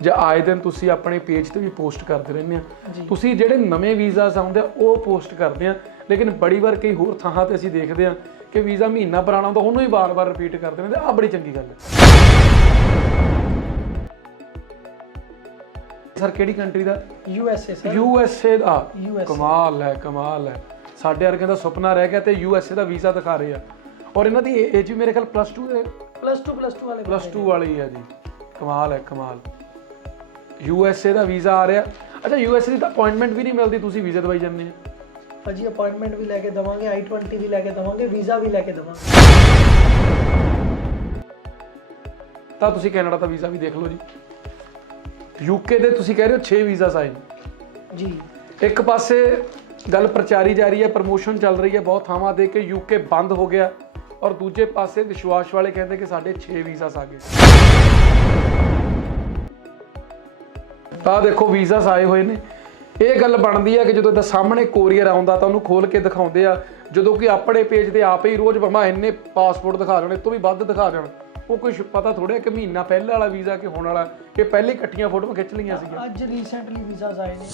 ਜਾਂ ਆਏ ਦਿਨ ਤੁਸੀਂ ਆਪਣੇ ਪੇਜ ਤੇ ਵੀ ਪੋਸਟ ਕਰਦੇ ਰਹਿੰਦੇ ਆ। ਤੁਸੀਂ ਜਿਹੜੇ ਨਵੇਂ ਵੀਜ਼ਾਸ ਆਉਂਦੇ ਆ ਉਹ ਪੋਸਟ ਕਰਦੇ ਆ। ਲੇਕਿਨ ਬੜੀ ਵਾਰ ਕਈ ਹੋਰ ਥਾਵਾਂ ਤੇ ਅਸੀਂ ਦੇਖਦੇ ਆ ਕਿ ਵੀਜ਼ਾ ਮਹੀਨਾ ਪੁਰਾਣਾ ਹੁੰਦਾ ਉਹਨੂੰ ਹੀ ਵਾਰ-ਵਾਰ ਰਿਪੀਟ ਕਰਦੇ ਨੇ ਤੇ ਆ ਬੜੀ ਚੰਗੀ ਗੱਲ ਹੈ ਸਰ ਕਿਹੜੀ country the? U S A sir. U S A ਦਾ। ਕਮਾਲ ਹੈ ਕਮਾਲ ਹੈ। ਸਾਡੇ ਵਰਗਿਆਂ ਦਾ ਸੁਪਨਾ ਰਹਿ ਗਿਆ ਤੇ ਯੂ ਐਸ ਏ ਦਾ ਵੀਜ਼ਾ ਦਿਖਾ ਰਹੇ ਆ। ਔਰ ਇਹਨਾਂ ਦੀ ਏਜ ਵੀ ਮੇਰੇ ਖਿਆਲ ਪਲੱਸ 2 ਦੇ ਪਲੱਸ 2 ਪਲੱਸ 2 ਵਾਲੇ ਪਲੱਸ 2 ਵਾਲੀ ਹੈ ਜੀ। ਕਮਾਲ ਹੈ ਕਮਾਲ। ਯੂ ਐਸ ਏ ਦਾ ਵੀਜ਼ਾ ਆ ਰਿਹਾ। ਅੱਛਾ ਯੂ ਐਸ ਏ ਦੀ ਤਾਂ ਅਪਾਇੰਟਮੈਂਟ ਵੀ ਨਹੀਂ ਮਿਲਦੀ ਤੁਸੀਂ ਵੀਜ਼ਾ ਦਵਾਈ ਜਾਂਦੇ ਆ ਭਾਜੀ ਅਪਾਇੰਟਮੈਂਟ ਵੀ ਲੈ ਕੇ ਦਵਾਂਗੇ i20 ਵੀ ਲੈ ਕੇ ਦਵਾਂਗੇ ਵੀਜ਼ਾ ਵੀ ਲੈ ਕੇ ਦਵਾਂਗੇ। ਤਾਂ ਤੁਸੀਂ ਕੈਨੇਡਾ ਦਾ ਵੀਜ਼ਾ ਵੀ ਦੇਖ ਲਓ ਜੀ। ਯੂਕੇ ਦੇ ਤੁਸੀਂ ਕਹਿ ਰਹੇ ਹੋ 6 ਵੀਜ਼ਾਸ ਆਏ ਨੇ ਜੀ। ਇੱਕ ਪਾਸੇ ਗੱਲ ਪ੍ਰਚਾਰੀ ਜਾ ਰਹੀ ਹੈ ਪ੍ਰਮੋਸ਼ਨ ਚੱਲ ਰਹੀ ਹੈ ਬਹੁਤ ਥਾਵਾਂ ਤੇ ਕਿ ਯੂਕੇ ਬੰਦ ਹੋ ਗਿਆ। ਔਰ ਦੂਜੇ ਪਾਸੇ ਵਿਸ਼ਵਾਸ ਵਾਲੇ ਕਹਿੰਦੇ ਕਿ ਸਾਡੇ 6 ਵੀਜ਼ਾਸ ਆ ਗਏ। ਤਾਂ ਦੇਖੋ ਵੀਜ਼ਾਸ ਆਏ ਹੋਏ ਨੇ। ਇਹ ਗੱਲ ਬਣਦੀ ਹੈ ਕਿ ਜਦੋਂ ਇਹਦਾ ਸਾਹਮਣੇ ਕੋਰੀਅਰ ਆਉਂਦਾ ਤਾਂ ਉਹਨੂੰ ਖੋਲ ਕੇ ਦਿਖਾਉਂਦੇ ਆ। ਜਦੋਂ ਕਿ ਆਪਣੇ ਪੇਜ ਤੇ ਆਪੇ ਹੀ ਰੋਜ਼ ਭਮਾ ਇੰਨੇ ਪਾਸਪੋਰਟ ਦਿਖਾ ਦੇਣ ਇਹ ਤੋਂ ਵੀ ਵੱਧ ਦਿਖਾ ਦੇਣ। ਉਹ ਕੋਈ ਸ਼- ਪਤਾ ਥੋੜ੍ਹਾ ਕਿ ਮਹੀਨਾ ਪਹਿਲਾਂ ਵਾਲਾ ਵੀਜ਼ਾ ਕਿ ਹੁਣ ਵਾਲਾ ਕਿ ਪਹਿਲੇ ਇਕੱਠੀਆਂ ਫੋਟੋਆਂ ਖਿੱਚ ਲਈਆਂ ਸੀਗੀਆਂ। ਅੱਜ ਰੀਸੈਂਟਲੀ ਵੀਜ਼ਾਸ ਆਏ ਨੇ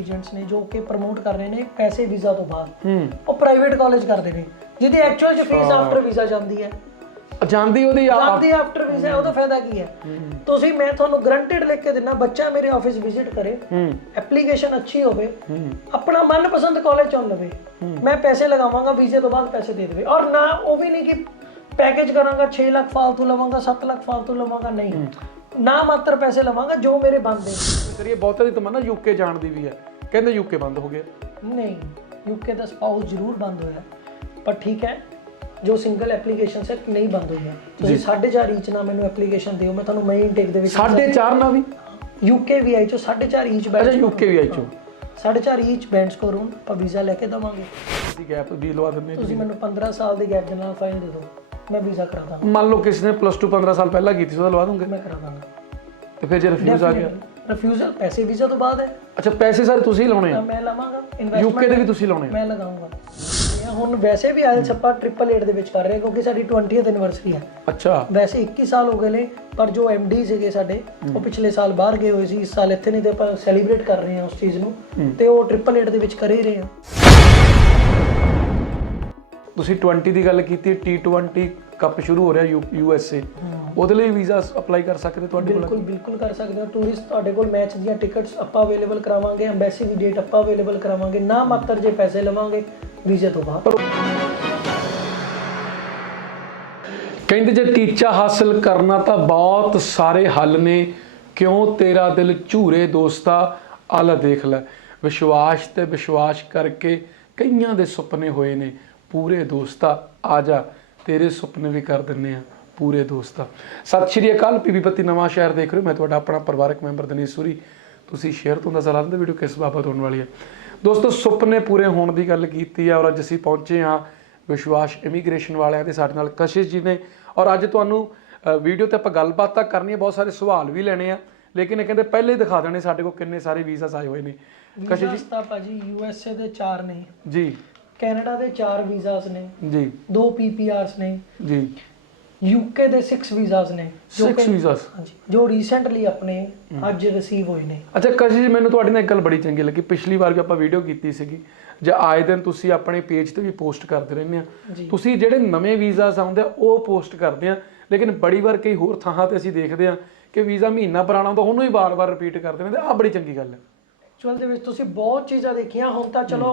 ਏਜੰਟਸ ਨੇ ਜੋ ਕਿ ਪ੍ਰਮੋਟ ਕਰ ਰਹੇ ਨੇ ਪੈਸੇ ਵੀਜ਼ਾ ਤੋਂ ਬਾਅਦ। ਉਹ ਪ੍ਰਾਈਵੇਟ ਕਾਲਜ ਕਰਦੇ ਨੇ ਜਿਹਦੀ ਐਕਚੁਅਲ ਚ ਫੀਸ ਆਫਟਰ ਵੀਜ਼ਾ ਜਾਂਦੀ ਹੈ। ਜਾਂਦੀ ਉਹਦੀ ਜਾਂਦੀ ਆਫਟਰ ਵੀਜ਼ਾ ਉਹਦਾ ਫਾਇਦਾ ਕੀ ਹੈ? ਤੁਸੀਂ ਮੈਂ ਤੁਹਾਨੂੰ ਗਰੰਟਡ ਲਿਖ ਕੇ ਦਿੰਨਾ ਬੱਚਾ ਮੇਰੇ ਆਫਿਸ ਵਿਜ਼ਿਟ ਕਰੇ ਐਪਲੀਕੇਸ਼ਨ ਅੱਛੀ ਹੋਵੇ ਆਪਣਾ ਮਨਪਸੰਦ ਕਾਲਜ ਚੁਣ ਲਵੇ ਮੈਂ ਪੈਸੇ ਲਗਾਵਾਂਗਾ ਵੀਜ਼ੇ ਤੋਂ ਬਾਅਦ ਪੈਸੇ ਦੇ ਦੇਵੇ। ਔਰ ਨਾ ਉਹ ਵੀ ਨਹੀਂ ਕਿ ਪੈਕੇਜ ਕਰਾਂਗਾ 6 ਲੱਖ ਫਾਲਤੂ ਲਵਾਂਗਾ 7 ਲੱਖ ਫਾਲਤੂ ਲਵਾਂਗਾ ਨਹੀਂ। ਨਾ ਮਾਤਰ ਪੈਸੇ ਲਵਾਂਗਾ ਜੋ ਮੇਰੇ ਬਣਦੇ ਕਰੀਏ ਬਹੁਤਾਂ ਦੀ ਤਮੰਨਾ ਯੂਕੇ ਜਾਣ ਦੀ ਵੀ ਹੈ। ਕਹਿੰਦੇ ਯੂਕੇ ਬੰਦ ਹੋ ਗਿਆ। ਨਹੀਂ ਯੂਕੇ ਦਾ ਸਪਾਊਸ ਜ਼ਰੂਰ ਬੰਦ ਹੋਇਆ। ਪਰ ਠੀਕ ਹੈ ਜੋ ਸਿੰਗਲ ਐਪਲੀਕੇਸ਼ਨ ਹੈ ਨਹੀਂ ਬੰਦ ਹੋਈਆਂ। ਤੁਸੀਂ 4.5 ਇੰਚ ਨਾਲ ਮੈਨੂੰ ਐਪਲੀਕੇਸ਼ਨ ਦਿਓ ਮੈਂ ਤੁਹਾਨੂੰ ਮਈ ਇਨਟੇਕ ਦੇ ਵਿੱਚ ਸਾਢੇ ਚਾਰ ਨਾ ਵੀ? ਯੂਕੇ ਵੀ ਆਈ ਚੋ 4.5 ਇੰਚ ਅੱਛਾ ਬੈਂਡ ਯੂਕੇ ਵੀ ਆਈ ਚੋ। 4.5 ਇੰਚ ਬੈਂਡ ਸਕੋਰ ਹੋਣ ਆਪਾਂ ਵੀਜ਼ਾ ਲੈ ਕੇ ਦਵਾਂਗੇ। ਅਸੀਂ ਗੈਪ ਵੀ ਲਵਾ ਦਿੰਦੇ ਤੁਸੀਂ ਮੈਨੂੰ 15 ਸਾਲ ਦੀ ਗੈਪ ਦੇ ਨਾਲ ਫਾਈਲ ਦੇ ਦਿਓ। ਮੈਂ ਵੀਜ਼ਾ ਕਰਾ ਦਾਂਗਾ। ਮੰਨ ਲਓ ਕਿਸੇ ਨੇ ਪਲੱਸ 2 15 ਸਾਲ ਪਹਿਲਾਂ ਕੀਤੀ ਸੀ ਉਹਦਾ ਲਵਾ ਦੂੰਗੇ। ਮੈਂ ਕਰਾ ਦਾਂਗਾ। ਤੇ ਫਿਰ ਜੇ ਰਿਫਿਊਜ਼ ਆ ਗਿਆ। ਰਿਫਿਊਜ਼ਲ ਪੈਸੇ ਵੀਜ਼ਾ ਤੋਂ ਬਾਅਦ ਹੈ। ਅੱਛਾ ਪੈਸੇ ਸਾਰੇ ਤੁਸੀਂ ਲਾਉਣੇ ਆ? ਮੈਂ ਲਵਾਂਗਾ। ਯੂਕੇ ਦੇ ਵੀ ਤੁਸੀਂ ਲਾਉਣੇ ਆ? ਮੈਂ ਲਗਾਉਂਗਾ। ਇਹ ਹੁਣ ਵੈਸੇ ਵੀ ਆਇਲਸ ਆਪਾਂ 888 ਦੇ ਵਿੱਚ ਕਰ ਰਹੇ ਹਾਂ ਕਿਉਂਕਿ ਸਾਡੀ 20th ਐਨਵਰਸਰੀ ਹੈ ਅੱਛਾ। ਵੈਸੇ 21 ਸਾਲ ਹੋ ਗਏ ਨੇ ਪਰ ਜੋ ਡੀ ਸੀਗੇ ਸਾਡੇ ਉਹ ਪਿਛਲੇ ਸਾਲ ਬਾਹਰ ਗਏ ਹੋਏ ਸੀ। ਇਸ ਸਾਲ ਇੱਥੇ ਨਹੀਂ ਤੇ ਆਪਾਂ ਸੈਲੀਬ੍ਰੇਟ ਕਰ ਰਹੇ ਹਾਂ ਉਸ ਚੀਜ਼ ਨੂੰ। ਤੇ ਉਹ 888 ਦੇ ਵਿੱਚ ਕਰ ਹੀ ਰਹੇ ਹਾਂ ਤੁਸੀਂ 20 ਦੀ ਗੱਲ ਕੀਤੀ T20 ਕੱਪ ਸ਼ੁਰੂ ਹੋ ਰਿਹਾ ਯੂ ਐਸ ਏ ਉਹਦੇ ਲਈ ਵੀਜ਼ਾ ਅਪਲਾਈ ਕਰ ਸਕਦੇ ਤੁਹਾਡੇ ਕੋਲ? ਬਿਲਕੁਲ ਬਿਲਕੁਲ ਕਰ ਸਕਦੇ ਹੋ। ਟੂਰਿਸਟ ਤੁਹਾਡੇ ਕੋਲ ਮੈਚ ਦੀਆਂ ਟਿਕਟਸ ਆਪਾਂ ਅਵੇਲੇਬਲ ਕਰਾਵਾਂਗੇ ਐਮਬੈਸੀ ਦੀ ਡੇਟ ਆਪਾਂ ਅਵੇਲੇਬਲ ਕਰਾਵਾਂਗੇ ਨਾ ਮਾਤਰ ਜੇ ਪੈਸੇ ਲਵਾਂਗੇ ਵੀਜ਼ੇ ਤੋਂ ਬਾਅਦ। ਕਹਿੰਦੇ ਜੇ ਟੀਚਾ ਹਾਸਲ ਕਰਨਾ ਤਾਂ ਬਹੁਤ ਸਾਰੇ ਹੱਲ ਨੇ। ਕਿਉਂ? ਤੇਰਾ ਦਿਲ ਝੂਰੇ ਦੋਸਤਾ ਆਲਾ ਦੇਖ ਲੈ। ਵਿਸ਼ਵਾਸ ਤੇ ਵਿਸ਼ਵਾਸ ਕਰਕੇ ਕਈਆਂ ਦੇ ਸੁਪਨੇ ਹੋਏ ਨੇ। ਪੂਰੇ ਦੋਸਤਾ ਆ ਜਾ ਤੇਰੇ ਸੁਪਨੇ ਵੀ ਕਰ ਦਿੰਨੇ ਆ ਪੂਰੇ ਦੋਸਤਾ ਸਤਿ ਸ਼੍ਰੀ ਅਕਾਲ ਪੀਪੀ ਪੱਤੀ ਨਵਾਂ ਸ਼ਹਿਰ ਦੇਖ ਰਹੇ ਹੋ। ਮੈਂ ਤੁਹਾਡਾ ਆਪਣਾ ਪਰਿਵਾਰਕ ਮੈਂਬਰ ਦਨੀਸ਼ ਸੂਰੀ। ਤੁਸੀਂ ਸ਼ੇਅਰ ਤੋਂ ਨਜ਼ਰ ਆਉਂਦੇ ਵੀਡੀਓ ਕਿਸ ਬਾਬਤ ਹੋਣ ਵਾਲੀ ਹੈ ਦੋਸਤੋ ਸੁਪਨੇ ਪੂਰੇ ਹੋਣ ਦੀ ਗੱਲ ਕੀਤੀ ਹੈ ਔਰ ਅੱਜ ਅਸੀਂ ਪਹੁੰਚੇ ਹਾਂ ਵਿਸ਼ਵਾਸ ਇਮੀਗ੍ਰੇਸ਼ਨ ਵਾਲਿਆਂ ਦੇ ਸਾਡੇ ਨਾਲ ਕਸ਼ਿਸ਼ ਜੀ ਨੇ। ਔਰ ਅੱਜ ਤੁਹਾਨੂੰ ਵੀਡੀਓ ਤੇ ਆਪਾਂ ਗੱਲਬਾਤ ਤਾਂ ਕਰਨੀ ਹੈ ਬਹੁਤ ਸਾਰੇ ਸਵਾਲ ਵੀ ਲੈਣੇ ਆ। ਲੇਕਿਨ ਇਹ ਕਹਿੰਦੇ ਪਹਿਲੇ ਹੀ ਦਿਖਾ ਦੇਣੇ ਸਾਡੇ ਕੋਲ ਕਿੰਨੇ ਸਾਰੇ ਵੀਜ਼ਾਸ ਆਏ ਹੋਏ ਨੇ। ਕਸ਼ਿਸ਼ ਵੀਜ਼ਾਸ ਤਾਂ ਭਾਜੀ ਯੂਐਸਏ ਦੇ 4 ਨੇ। ਜੀ। ਕੈਨੇਡਾ ਦੇ 4 ਵੀਜ਼ਾਸ ਨੇ। ਜੀ। ਦੋ ਪੀਪੀਆਰਸ ਨੇ। ਜੀ। ਯੂਕੇ ਦੇ 6 ਵੀਜ਼ਾਸ ਨੇ 6 ਕਿ- ਵੀਜ਼ਾਸ ਹਾਂਜੀ ਜੋ ਰੀਸੈਂਟਲੀ ਆਪਣੇ ਅੱਜ ਰਿਸੀਵ ਹੋਏ ਨੇ। ਅੱਛਾ ਕਸ਼ਿਸ਼ ਜੀ ਮੈਨੂੰ ਤੁਹਾਡੀ ਨਾਲ ਇੱਕ ਗੱਲ ਬੜੀ ਚੰਗੀ ਲੱਗੀ। ਪਿਛਲੀ ਵਾਰ ਵੀ ਆਪਾਂ ਵੀਡੀਓ ਕੀਤੀ ਸੀਗੀ ਜਾਂ ਆਏ ਦਿਨ ਤੁਸੀਂ ਆਪਣੇ ਪੇਜ ਤੇ ਵੀ ਪੋਸਟ ਕਰਦੇ ਰਹਿੰਦੇ ਆ। ਜੀ। ਤੁਸੀਂ ਜਿਹੜੇ ਨਵੇਂ ਵੀਜ਼ਾਸ ਆਉਂਦੇ ਆ ਉਹ ਪੋਸਟ ਕਰਦੇ ਆ। ਲੇਕਿਨ ਬੜੀ ਵਾਰ ਕਈ ਹੋਰ ਥਾਵਾਂ ਤੇ ਅਸੀਂ ਦੇਖਦੇ ਆ ਕਿ ਵੀਜ਼ਾ ਮਹੀਨਾ ਪੁਰਾਣਾ ਹੁੰਦਾ ਉਹਨੂੰ ਹੀ ਵਾਰ-ਵਾਰ ਰਿਪੀਟ ਕਰਦੇ ਨੇ ਤੇ ਆ ਬੜੀ ਚੰਗੀ ਗੱਲ ਹੈ। ਐਕਚੁਅਲ ਦੇ ਵਿੱਚ ਤੁਸੀਂ ਬਹੁਤ ਚੀਜ਼ਾਂ ਦੇਖੀਆਂ ਹੁਣ ਤਾਂ ਚਲੋ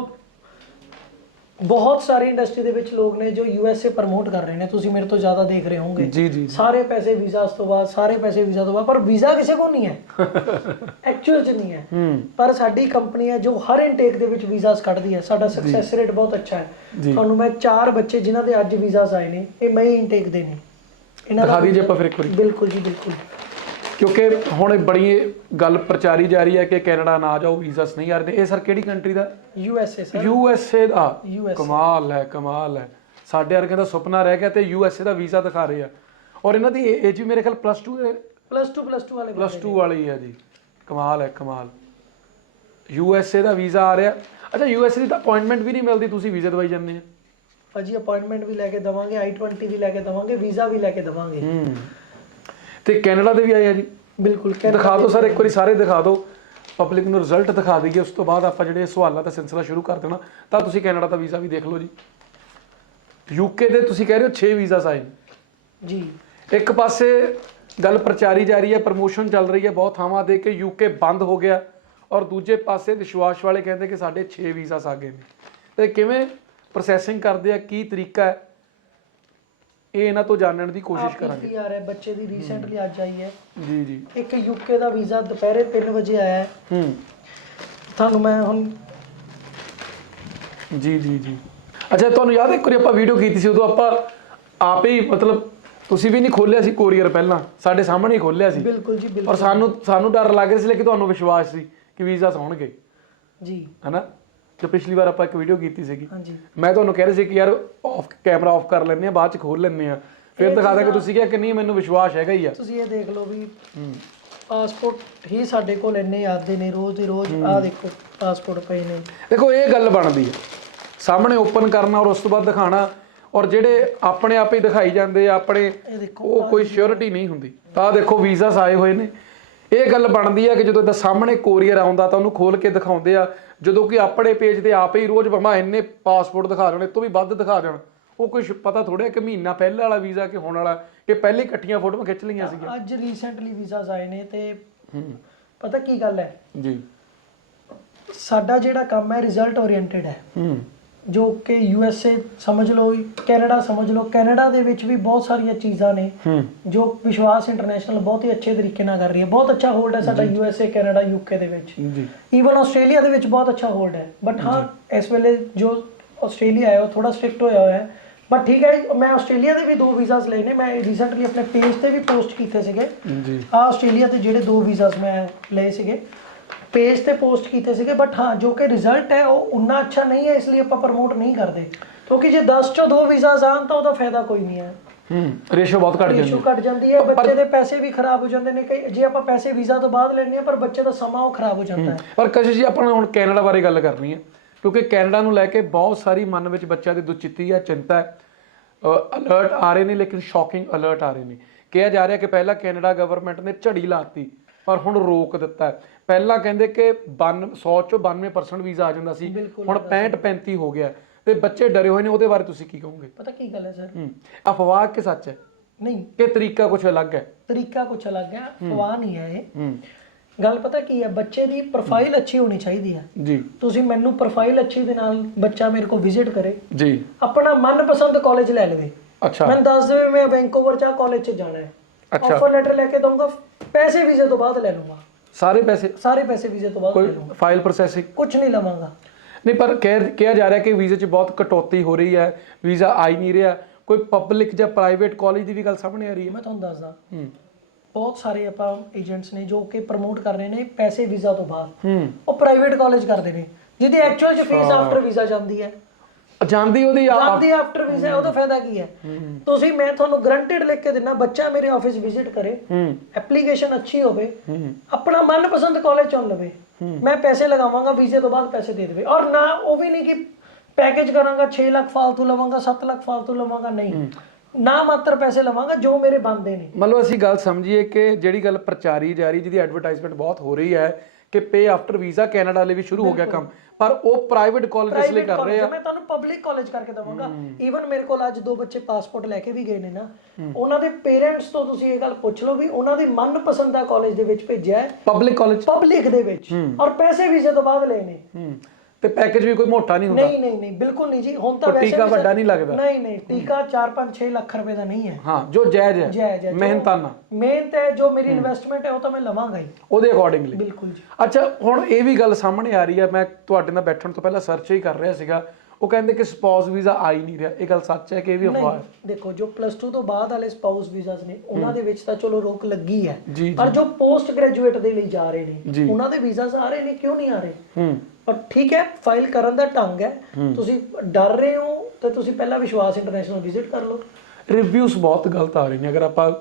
ਬਹੁਤ ਸਾਰੇ ਇੰਡਸਟਰੀ ਦੇ ਵਿੱਚ ਲੋਕ ਨੇ ਜੋ ਯੂਐਸਏ ਪ੍ਰਮੋਟ ਕਰ ਰਹੇ ਨੇ। ਤੁਸੀਂ ਮੇਰੇ ਤੋਂ ਜ਼ਿਆਦਾ ਦੇਖ ਰਹੇ ਹੋਵੋਗੇ। ਜੀ ਜੀ ਸਾਰੇ ਪੈਸੇ ਵੀਜ਼ਾਸ ਤੋਂ ਬਾਅਦ ਸਾਰੇ ਪੈਸੇ ਵੀਜ਼ਾ ਤੋਂ ਬਾਅਦ ਪਰ ਵੀਜ਼ਾ ਕਿਸੇ ਕੋਲ ਨਹੀਂ ਹੈ। ਐਕਚੁਅਲ ਚ ਨਹੀਂ ਹੈ। ਪਰ ਸਾਡੀ ਕੰਪਨੀ ਹੈ ਜੋ ਹਰ ਇਨਟੇਕ ਦੇ ਵਿੱਚ ਵੀਜ਼ਾਸ ਕੱਢਦੀ ਹੈ। ਸਾਡਾ ਸਕਸੈਸ ਰੇਟ ਬਹੁਤ ਅੱਛਾ ਹੈ। ਤੁਹਾਨੂੰ ਮੈਂ ਚਾਰ ਬੱਚੇ ਜਿਨ੍ਹਾਂ ਦੇ ਅੱਜ ਵੀਜ਼ਾਸ ਆਏ ਨੇ ਇਹ ਮਈ ਇਨਟੇਕ ਦੇ ਨੇ ਇਹਨਾਂ ਦਿਖਾ ਦਈਏ ਆਪਾਂ ਫਿਰ ਇੱਕ ਵਾਰੀ। ਬਿਲਕੁਲ ਜੀ ਬਿਲਕੁਲ। ਕਿਉਂਕਿ ਹੁਣ ਬੜੀ ਗੱਲ ਪ੍ਰਚਾਰੀ ਜਾ ਰਹੀ ਹੈ ਕਿ ਕੈਨੇਡਾ ਨਾ ਜਾਓ ਵੀਜ਼ਾਸ ਨਹੀਂ ਆ ਰਹੇ ਇਹ ਸਰ ਕਿਹੜੀ country the? USA sir. U S A ਦਾ। ਕਮਾਲ ਹੈ ਕਮਾਲ ਹੈ। ਸਾਡੇ ਵਰਗਿਆਂ ਦਾ ਸੁਪਨਾ ਰਹਿ ਗਿਆ ਤੇ ਯੂ ਐਸ ਏ ਦਾ ਵੀਜ਼ਾ ਦਿਖਾ ਰਹੇ ਆ। ਔਰ ਇਹਨਾਂ ਦੀ ਏਜ ਵੀ ਮੇਰੇ ਖਿਆਲ ਪਲੱਸ 2 ਦੇ ਪਲੱਸ 2 ਪਲੱਸ 2 ਵਾਲੇ ਪਲੱਸ 2 ਵਾਲੀ ਹੈ ਜੀ। ਕਮਾਲ ਹੈ ਕਮਾਲ। ਯੂ ਐਸ ਏ ਦਾ ਵੀਜ਼ਾ ਆ ਰਿਹਾ। ਅੱਛਾ ਯੂ ਐਸ ਏ ਦੀ ਤਾਂ ਅਪਾਇੰਟਮੈਂਟ ਵੀ ਨਹੀਂ ਮਿਲਦੀ ਤੁਸੀਂ ਵੀਜ਼ਾ ਦਵਾਈ ਜਾਂਦੇ ਆ ਭਾਜੀ ਅਪਾਇੰਟਮੈਂਟ ਵੀ ਲੈ ਕੇ ਦਵਾਂਗੇ i20 ਵੀ ਲੈ ਕੇ ਦਵਾਂਗੇ ਵੀਜ਼ਾ ਵੀ ਲੈ ਕੇ ਦਵਾਂਗੇ। ਹੂੰ। ਤੇ ਕੈਨੇਡਾ ਦੇ ਵੀ ਆਏ ਆ ਜੀ। ਬਿਲਕੁਲ ਕੈਨੇਡਾ ਦਿਖਾ ਦਿਓ ਸਰ ਇੱਕ ਵਾਰੀ ਸਾਰੇ ਦਿਖਾ ਦਿਓ। ਪਬਲਿਕ ਨੂੰ ਰਿਜ਼ਲਟ ਦਿਖਾ ਦਈਏ ਉਸ ਤੋਂ ਬਾਅਦ ਆਪਾਂ ਜਿਹੜੇ ਸਵਾਲਾਂ ਦਾ ਸਿਲਸਿਲਾ ਸ਼ੁਰੂ ਕਰ ਦੇਣਾ ਤਾਂ ਤੁਸੀਂ ਕੈਨੇਡਾ ਦਾ ਵੀਜ਼ਾ ਵੀ ਦੇਖ ਲਓ ਜੀ। ਯੂਕੇ ਦੇ ਤੁਸੀਂ ਕਹਿ ਰਹੇ ਹੋ 6 ਵੀਜ਼ਾ ਆਏ। ਜੀ। ਇੱਕ ਪਾਸੇ ਗੱਲ ਪ੍ਰਚਾਰੀ ਜਾ ਰਹੀ ਹੈ ਪ੍ਰਮੋਸ਼ਨ ਚੱਲ ਰਹੀ ਹੈ ਬਹੁਤ ਥਾਵਾਂ ਦੇ ਕਿ ਯੂਕੇ ਬੰਦ ਹੋ ਗਿਆ ਔਰ ਦੂਜੇ ਪਾਸੇ ਵਿਸ਼ਵਾਸ ਵਾਲੇ ਕਹਿੰਦੇ ਕਿ ਸਾਡੇ 6 ਵੀਜ਼ਾ ਆ ਗਏ ਨੇ। ਤੇ ਕਿਵੇਂ ਪ੍ਰੋਸੈਸਿੰਗ ਕਰਦੇ ਆ ਕੀ ਤਰੀਕਾ ਹੈ? ਇਹ ਇਹਨਾਂ ਤੋਂ ਜਾਣਨ ਦੀ ਕੋਸ਼ਿਸ਼ ਕਰਾਂਗੇ। ਆ ਰਿਹਾ ਬੱਚੇ ਦੀ ਰੀਸੈਂਟਲੀ ਅੱਜ ਆਈ ਹੈ। ਜੀ ਜੀ। ਇੱਕ ਯੂਕੇ ਦਾ ਵੀਜ਼ਾ ਦੁਪਹਿਰੇ 3 ਵਜੇ ਆਇਆ ਹੈ। ਹੂੰ। ਤੁਹਾਨੂੰ ਮੈਂ ਹੁਣ ਜੀ ਜੀ ਜੀ। ਅੱਛਾ ਤੁਹਾਨੂੰ ਯਾਦ ਹੈ ਇੱਕ ਵਾਰੀ ਆਪਾਂ ਵੀਡੀਓ ਕੀਤੀ ਸੀ ਉਦੋਂ ਆਪਾਂ ਆਪੇ ਹੀ ਮਤਲਬ ਤੁਸੀਂ ਵੀ ਨਹੀਂ ਖੋਲਿਆ ਸੀ ਕੋਰੀਅਰ ਪਹਿਲਾਂ ਸਾਡੇ ਸਾਹਮਣੇ ਹੀ ਖੋਲਿਆ ਸੀ। ਬਿਲਕੁਲ ਜੀ ਔਰ ਬਿਲਕੁਲ ਸਾਨੂੰ ਸਾਨੂੰ ਡਰ ਲੱਗ ਰਿਹਾ ਸੀ ਲੇਕਿਨ ਤੁਹਾਨੂੰ ਵਿਸ਼ਵਾਸ ਸੀ ਕਿ ਵੀਜ਼ਾ ਹੋਣਗੇ ਜੀ। ਹਨਾ? ਜੋ ਪਿਛਲੀ ਵਾਰ ਆਪਾਂ ਇੱਕ ਵੀਡੀਓ ਕੀਤੀ ਸੀਗੀ। ਹਾਂਜੀ। ਮੈਂ ਤੁਹਾਨੂੰ ਕਹਿ ਰਿਹਾ ਸੀ ਕਿ ਯਾਰ ਆਫ ਕੈਮਰਾ ਆਫ ਕਰ ਲੈਂਦੇ ਆ ਬਾਅਦ ਚ ਖੋਲ ਲੈਂਦੇ ਆ ਫਿਰ ਦਿਖਾ ਦਾਂਗੇ ਤੁਸੀਂ ਕਿਹਾ ਕਿ ਨਹੀਂ ਮੈਨੂੰ ਵਿਸ਼ਵਾਸ ਹੈਗਾ ਹੀ ਆ। ਤੁਸੀਂ ਇਹ ਦੇਖ ਲਓ ਵੀ ਪਾਸਪੋਰਟ ਹੀ ਸਾਡੇ ਕੋਲ ਇੰਨੇ ਆਦੇ ਨੇ ਰੋਜ਼ ਦੀ ਰੋਜ਼ ਆਹ ਦੇਖੋ ਪਾਸਪੋਰਟ ਪਏ ਨੇ। ਦੇਖੋ ਇਹ ਗੱਲ ਬਣਦੀ ਹੈ ਸਾਹਮਣੇ ਓਪਨ ਕਰਨਾ ਔਰ ਉਸ ਤੋਂ ਬਾਅਦ ਦਿਖਾਣਾ ਔਰ ਜਿਹੜੇ ਆਪਣੇ ਆਪ ਹੀ ਦਿਖਾਈ ਜਾਂਦੇ ਆ ਆਪਣੇ ਉਹ ਕੋਈ ਸ਼ੋਰਿਟੀ ਨਹੀਂ ਹੁੰਦੀ। ਤਾਂ ਦੇਖੋ ਵੀਜ਼ਾਸ ਆਏ ਹੋਏ ਨੇ। ਇਹ ਗੱਲ ਬਣਦੀ ਹੈ ਕਿ ਜਦੋਂ ਇਹਦਾ ਸਾਹਮਣੇ ਕੋਰੀਅਰ ਆਉਂਦਾ ਤਾਂ ਉਹਨੂੰ ਖੋਲ ਕੇ ਦਿਖਾਉਂਦੇ ਆ ਜਦੋਂ ਕਿ ਆਪਣੇ ਪੇਜ ਤੇ ਆਪੇ ਹੀ ਰੋਜ਼ ਭਮਾ ਇੰਨੇ ਪਾਸਪੋਰਟ ਦਿਖਾ ਦੇਣ ਇਹ ਤੋਂ ਵੀ ਵੱਧ ਦਿਖਾ ਦੇਣ। ਉਹ ਸ਼- ਪਤਾ ਥੋੜਾ ਕਿ ਮਹੀਨਾ ਪਹਿਲੇ ਵਾਲਾ ਵੀਜ਼ਾ ਕਿ ਹੋਣ ਵਾਲਾ ਕਿ ਪਹਿਲੇ ਇਕੱਠੀਆਂ ਫੋਟੋਆਂ ਖਿੱਚ ਲਈਆਂ ਸੀਗੀਆਂ। ਅੱਜ ਰੀਸੈਂਟਲੀ ਵੀਜ਼ਾਸ ਆਏ ਨੇ ਤੇ ਪਤਾ ਕੀ ਗੱਲ ਹੈ? ਜੀ। ਸਾਡਾ ਜਿਹੜਾ ਕੰਮ ਹੈ ਰਿਜ਼ਲਟ ਓਰੀਐਂਟਡ ਹੈ। ਹੂੰ। ਜੋ ਕਿ ਯੂ ਐਸ ਏ ਸਮਝ ਲਓ ਕੈਨੇਡਾ ਸਮਝ ਲਓ ਕੈਨੇਡਾ ਦੇ ਵਿੱਚ ਵੀ ਬਹੁਤ ਸਾਰੀਆਂ ਚੀਜ਼ਾਂ ਨੇ ਜੋ ਵਿਸ਼ਵਾਸ ਇੰਟਰਨੈਸ਼ਨਲ ਬਹੁਤ ਹੀ ਅੱਛੇ ਤਰੀਕੇ ਨਾਲ ਕਰ ਰਹੀ ਹੈ। ਬਹੁਤ ਅੱਛਾ ਹੋਲਡ ਹੈ ਸਾਡਾ U S A Canada UK ਦੇ ਵਿੱਚ। ਜੀ। ਈਵਨ ਆਸਟ੍ਰੇਲੀਆ ਦੇ ਵਿੱਚ ਬਹੁਤ ਅੱਛਾ ਹੋਲਡ ਹੈ। ਬਟ ਹਾਂ ਇਸ ਵੇਲੇ ਜੋ ਆਸਟ੍ਰੇਲੀਆ ਹੈ ਉਹ ਥੋੜਾ ਸਟ੍ਰਿਕਟ ਹੋਇਆ ਹੋਇਆ ਹੈ। ਬਟ ਠੀਕ ਹੈ ਮੈਂ ਆਸਟ੍ਰੇਲੀਆ ਦੇ ਵੀ ਦੋ ਵੀਜ਼ਾਸ ਲਏ ਨੇ। ਮੈਂ ਰੀਸੈਂਟਲੀ ਆਪਣੇ ਪੇਜ ਤੇ ਵੀ ਪੋਸਟ ਕੀਤੇ ਸੀਗੇ। ਜੀ। ਆਸਟ੍ਰੇਲੀਆ ਦੇ ਜਿਹੜੇ ਦੋ ਵੀਜ਼ਾਸ ਮੈਂ ਲਏ ਸੀਗੇ। ਪੇਜ ਤੇ ਪੋਸਟ ਕੀਤੇ ਸੀਗੇ ਬਟ ਹਾਂ ਜੋ ਕਿ ਰਿਜ਼ਲਟ ਹੈ ਉਹ ਉਨਾ ਅੱਛਾ ਨਹੀਂ ਹੈ ਇਸ ਲਈ ਆਪਾਂ ਪ੍ਰਮੋਟ ਨਹੀਂ ਕਰਦੇ। ਕਿਉਂਕਿ ਜੇ 10 ਚੋਂ ਦੋ ਵੀਜ਼ਾਸ ਆਣ ਤਾਂ ਉਹਦਾ ਫਾਇਦਾ ਕੋਈ ਨਹੀਂ ਹੈ। ਹੂੰ ਰੇਸ਼ੋ ਬਹੁਤ ਘਟ ਜਾਂਦੀ ਇਸ਼ੂ ਹੈ ਘਟ ਜਾਂਦੀ ਹੈ ਬੱਚੇ ਦੇ ਪੈਸੇ ਵੀ ਖਰਾਬ ਹੋ ਜਾਂਦੇ ਨੇ ਕਈ ਜੇ ਆਪਾਂ ਪੈਸੇ ਵੀਜ਼ਾ ਤੋਂ ਬਾਅਦ ਲੈਣੇ ਆ ਪਰ ਬੱਚੇ ਦਾ ਸਮਾਂ ਉਹ ਖਰਾਬ ਹੋ ਜਾਂਦਾ ਹੈ ਪਰ ਕਸ਼ਿਸ਼ ਜੀ ਆਪਾਂ ਹੁਣ ਕੈਨੇਡਾ ਬਾਰੇ ਗੱਲ ਕਰਨੀ ਹੈ। ਕਿਉਂਕਿ ਕੈਨੇਡਾ ਨੂੰ ਲੈ ਕੇ ਬਹੁਤ ਸਾਰੀ ਮਨ ਵਿੱਚ ਬੱਚਿਆਂ ਦੀ ਦੁਚਿੱਤੀ ਹੈ ਚਿੰਤਾ ਹੈ। ਅਲਰਟ ਆ ਰਹੇ ਨੇ ਲੇਕਿਨ ਸ਼ੌਕਿੰਗ ਅਲਰਟ ਆ ਰਹੇ ਨੇ। ਕਿਹਾ ਜਾ ਰਿਹਾ ਕਿ ਪਹਿਲਾਂ ਕੈਨੇਡਾ ਗਵਰਨਮੈਂਟ ਨੇ ਝੜੀ ਲਾਤੀ ਪਰ ਹੁਣ ਰੋਕ ਦਿੱਤਾ ਪਹਿਲਾਂ ਕਹਿੰਦੇ ਕਿ 92 100 ਚੋਂ 92% ਵੀਜ਼ਾ ਆ ਜਾਂਦਾ ਸੀ। ਹੁਣ 65 35 ਹੋ ਗਿਆ ਤੇ ਬੱਚੇ ਡਰੇ ਹੋਏ ਨੇ ਉਹਦੇ ਬਾਰੇ ਤੁਸੀਂ ਕੀ ਕਹੋਗੇ? ਪਤਾ ਕੀ ਗੱਲ ਹੈ ਸਰ? ਅਫਵਾਹ ਕਿ ਸੱਚ ਹੈ? ਨਹੀਂ। ਕਿ ਤਰੀਕਾ ਕੁਝ ਅਲੱਗ ਹੈ? ਤਰੀਕਾ ਕੁਛ ਅਲੱਗ ਹੈ ਫਵਾ ਨਹੀਂ ਹੈ ਇਹ। ਗੱਲ ਪਤਾ ਕੀ ਹੈ ਬੱਚੇ ਦੀ ਪ੍ਰੋਫਾਈਲ ਅੱਛੀ ਹੋਣੀ ਚਾਹੀਦੀ ਹੈ। ਜੀ। ਤੁਸੀਂ ਮੈਨੂੰ ਪ੍ਰੋਫਾਈਲ ਅੱਛੀ ਦੇ ਨਾਲ ਬੱਚਾ ਮੇਰੇ ਕੋਲ ਵਿਜ਼ਿਟ ਕਰੇ। ਜੀ। ਆਪਣਾ ਮਨਪਸੰਦ ਕਾਲਜ ਲੈ ਲਵੇ। ਅੱਛਾ। ਮੈਨੂੰ ਦੱਸ ਦੇਵੇ ਮੈਂ ਵੈਂਕੂਵਰ ਚ ਕਾਲਜ ਚ ਜਾਣਾ ਹੈ। ਅੱਛਾ। ਆਫਰ ਲੈਟਰ ਲੈ ਕੇ ਦਊਂਗਾ ਪੈਸੇ ਵੀਜ਼ੇ ਤੋਂ ਬਾਅਦ ਲੈ ਲੂੰਗਾ ਸਾਰੇ ਪੈਸੇ? ਸਾਰੇ ਪੈਸੇ ਵੀਜ਼ੇ ਤੋਂ ਬਾਅਦ ਲੈ ਕੋਈ ਫਾਈਲ ਪ੍ਰੋਸੈਸਿੰਗ ਕੁਝ ਨਹੀਂ ਲਵਾਂਗਾ। ਨਹੀਂ ਪਰ ਕਹਿ ਕਿਹਾ ਜਾ ਰਿਹਾ ਕਿ ਵੀਜ਼ੇ 'ਚ ਬਹੁਤ ਕਟੌਤੀ ਹੋ ਰਹੀ ਹੈ ਵੀਜ਼ਾ ਆ ਹੀ ਨਹੀਂ ਰਿਹਾ। ਕੋਈ ਪਬਲਿਕ ਜਾਂ ਪ੍ਰਾਈਵੇਟ ਕਾਲਜ ਦੀ ਵੀ ਗੱਲ ਸਾਹਮਣੇ ਆ ਰਹੀ ਹੈ? ਮੈਂ ਤੁਹਾਨੂੰ ਦੱਸਦਾ। ਹੂੰ। ਬਹੁਤ ਸਾਰੇ ਆਪਾਂ ਏਜੰਟਸ ਨੇ ਜੋ ਕਿ ਪ੍ਰਮੋਟ ਕਰ ਰਹੇ ਨੇ ਪੈਸੇ ਵੀਜ਼ਾ ਤੋਂ ਬਾਅਦ। ਹੂੰ। ਉਹ ਪ੍ਰਾਈਵੇਟ ਕਾਲਜ ਕਰਦੇ ਨੇ ਜਿਹਦੀ ਐਕਚੁਅਲ ਚ ਫੀਸ ਆਫਟਰ ਵੀਜ਼ਾ ਜਾਂਦੀ ਹੈ। ਜਾਂਦੀ ਉਹਦੀ ਆ- ਜਾਂਦੀ ਆਫਟਰ ਵੀਜ਼ਾ ਉਹਦਾ ਫਾਇਦਾ ਕੀ ਹੈ? ਤੁਸੀਂ ਮੈਂ ਤੁਹਾਨੂੰ ਗਰੰਟਡ ਲਿਖ ਕੇ ਦਿੰਨਾ ਬੱਚਾ ਮੇਰੇ ਆਫਿਸ ਵਿਜ਼ਿਟ ਕਰੇ ਹੂੰ। ਐਪਲੀਕੇਸ਼ਨ ਅੱਛੀ ਹੋਵੇ ਹੂੰ। ਆਪਣਾ ਮਨਪਸੰਦ ਕਾਲਜ ਚੁਣ ਲਵੇ ਮੈਂ ਪੈਸੇ ਲਗਾਵਾਂਗਾ ਵੀਜ਼ੇ ਤੋਂ ਬਾਅਦ ਪੈਸੇ ਦੇ ਦੇਵੇ। ਔਰ ਨਾ ਉਹ ਵੀ ਨਹੀਂ ਕਿ ਪੈਕੇਜ ਕਰਾਂਗਾ 6 ਲੱਖ ਫਾਲਤੂ ਲਵਾਂਗਾ 7 ਲੱਖ ਫਾਲਤੂ ਲਵਾਂਗਾ ਨਹੀਂ। ਨਾ ਮਾਤਰ ਪੈਸੇ ਲਵਾਂਗਾ ਜੋ ਮੇਰੇ ਬੰਦੇ ਨੇ। ਮਤਲਬ ਅਸੀਂ ਗੱਲ ਸਮਝੀਏ ਕਿ ਜਿਹੜੀ ਗੱਲ ਪ੍ਰਚਾਰੀ ਜਾ ਰਹੀ ਜਿਹਦੀ ਐਡਵਰਟਾਈਜ਼ਮੈਂਟ ਬਹੁਤ ਹੋ ਰਹੀ ਹੈ ਕਿ ਪੇ ਆਫਟਰ ਵੀਜ਼ਾ ਕੈਨੇਡਾ ਲਈ ਵੀ ਸ਼ੁਰੂ ਹੋ ਗਿਆ ਕੰਮ। ਪਰ ਉਹ ਪ੍ਰਾਈਵੇਟ ਕਾਲਜਸ ਲਈ ਕਰ ਰਹੇ ਆ। ਮੈਂ ਤੁਹਾਨੂੰ ਪਬਲਿਕ ਕਾਲਜ ਕਰਕੇ ਦਵਾਂਗਾ। ਈਵਨ ਮੇਰੇ ਕੋਲ ਅੱਜ ਦੋ ਬੱਚੇ ਪਾਸਪੋਰਟ ਲੈ ਕੇ ਵੀ ਗਏ ਨੇ ਨਾ। ਉਹਨਾਂ ਦੇ ਪੇਰੈਂਟਸ ਤੋਂ ਤੁਸੀਂ ਇਹ ਗੱਲ ਪੁੱਛ ਲਓ ਵੀ ਉਹਨਾਂ ਦੀ ਮਨਪਸੰਦ ਦਾ ਕਾਲਜ ਦੇ ਵਿੱਚ ਭੇਜਿਆ ਹੈ। ਪਬਲਿਕ ਕਾਲਜ ਪਬਲਿਕ ਦੇ ਵਿੱਚ। ਔਰ ਪੈਸੇ ਵੀਜ਼ੇ ਤੋਂ ਬਾਅਦ ਲਏ ਨੇ। ਤੇ ਪੈਕੇਜ ਵੀ ਕੋਈ ਮੋਟਾ ਨਹੀਂ ਹੁੰਦਾ। ਨਹੀਂ ਨਹੀਂ ਨਹੀਂ ਬਿਲਕੁਲ ਨਹੀਂ ਜੀ। ਹੁਣ ਤਾਂ ਵੈਸੇ ਟੀਕਾ ਵੀ ਸਰ- ਵੱਡਾ ਨਹੀਂ ਲੱਗਦਾ। ਨਹੀਂ ਨਹੀਂ ਟੀਕਾ 4-5 6 ਲੱਖ ਰੁਪਏ ਦਾ ਨਹੀਂ ਹੈ। ਹਾਂ ਜੋ ਜਾਇਜ਼ ਹੈ ਜਾਇਜ਼ ਹੈ ਮਿਹਨਤਾਨਾ। ਮਿਹਨਤ ਹੈ ਜੋ ਮੇਰੀ ਇਨਵੈਸਟਮੈਂਟ ਹੈ ਉਹ ਤਾਂ ਮੈਂ ਲਵਾਂਗਾ ਹੀ। ਉਹਦੇ ਅਕੋਰਡਿੰਗਲੀ ਬਿਲਕੁਲ ਜੀ। ਅੱਛਾ ਹੁਣ ਇਹ ਵੀ ਗੱਲ ਸਾਹਮਣੇ ਆ ਰਹੀ ਹੈ। ਮੈਂ ਤੁਹਾਡੇ ਨਾਲ ਬੈਠਣ ਤੋਂ ਪਹਿਲਾਂ ਸਰਚ ਹੀ ਕਰ ਰਿਹਾ ਸੀਗਾ। ਉਹ ਕਹਿੰਦੇ ਕਿ ਸਪਾਊਸ ਵੀਜ਼ਾ ਆ ਹੀ ਨਹੀਂ ਰਿਹਾ। ਇਹ ਗੱਲ ਸੱਚ ਹੈ ਕਿ ਇਹ ਵੀ ਅਫਵਾਹ ਹੈ? ਨਹੀਂ ਦੇਖੋ ਜੋ ਪਲੱਸ 2 ਤੋਂ ਬਾਅਦ ਵਾਲੇ ਸਪਾਊਸ ਵੀਜ਼ਾਸ ਨੇ ਉਹਨਾਂ ਦੇ ਵਿੱਚ ਤਾਂ ਚਲੋ ਰੋਕ ਲੱਗੀ ਹੈ। ਜੀ ਪਰ ਜੋ। ਪੋਸਟ ਗ੍ਰੈਜੂਏਟ ਦੇ ਲਈ ਜਾ ਰਹੇ ਜੀ। ਨੇ ਉਹਨਾਂ ਦੇ ਵੀਜ਼ਾਸ ਆ ਰਹੇ ਨੇ ਕਿਉਂ ਨਹੀਂ ਆ ਰਹੇ? ਹੂੰ। ਪਰ ਠੀਕ ਹੈ ਫਾਈਲ ਕਰਨ ਦਾ ਢੰਗ ਹੈ। ਤੁਸੀਂ ਡਰ ਰਹੇ ਹੋ ਤੇ ਤੁਸੀਂ ਪਹਿਲਾਂ ਵਿਸ਼ਵਾਸ ਇੰਟਰਨੈਸ਼ਨਲ ਵਿਜ਼ਿਟ ਕਰ ਲਓ। ਰਿਵਿਊਜ਼ ਬਹੁਤ ਗਲਤ ਆ ਰਹੇ ਨੇ। ਅਗਰ ਆਪਾਂ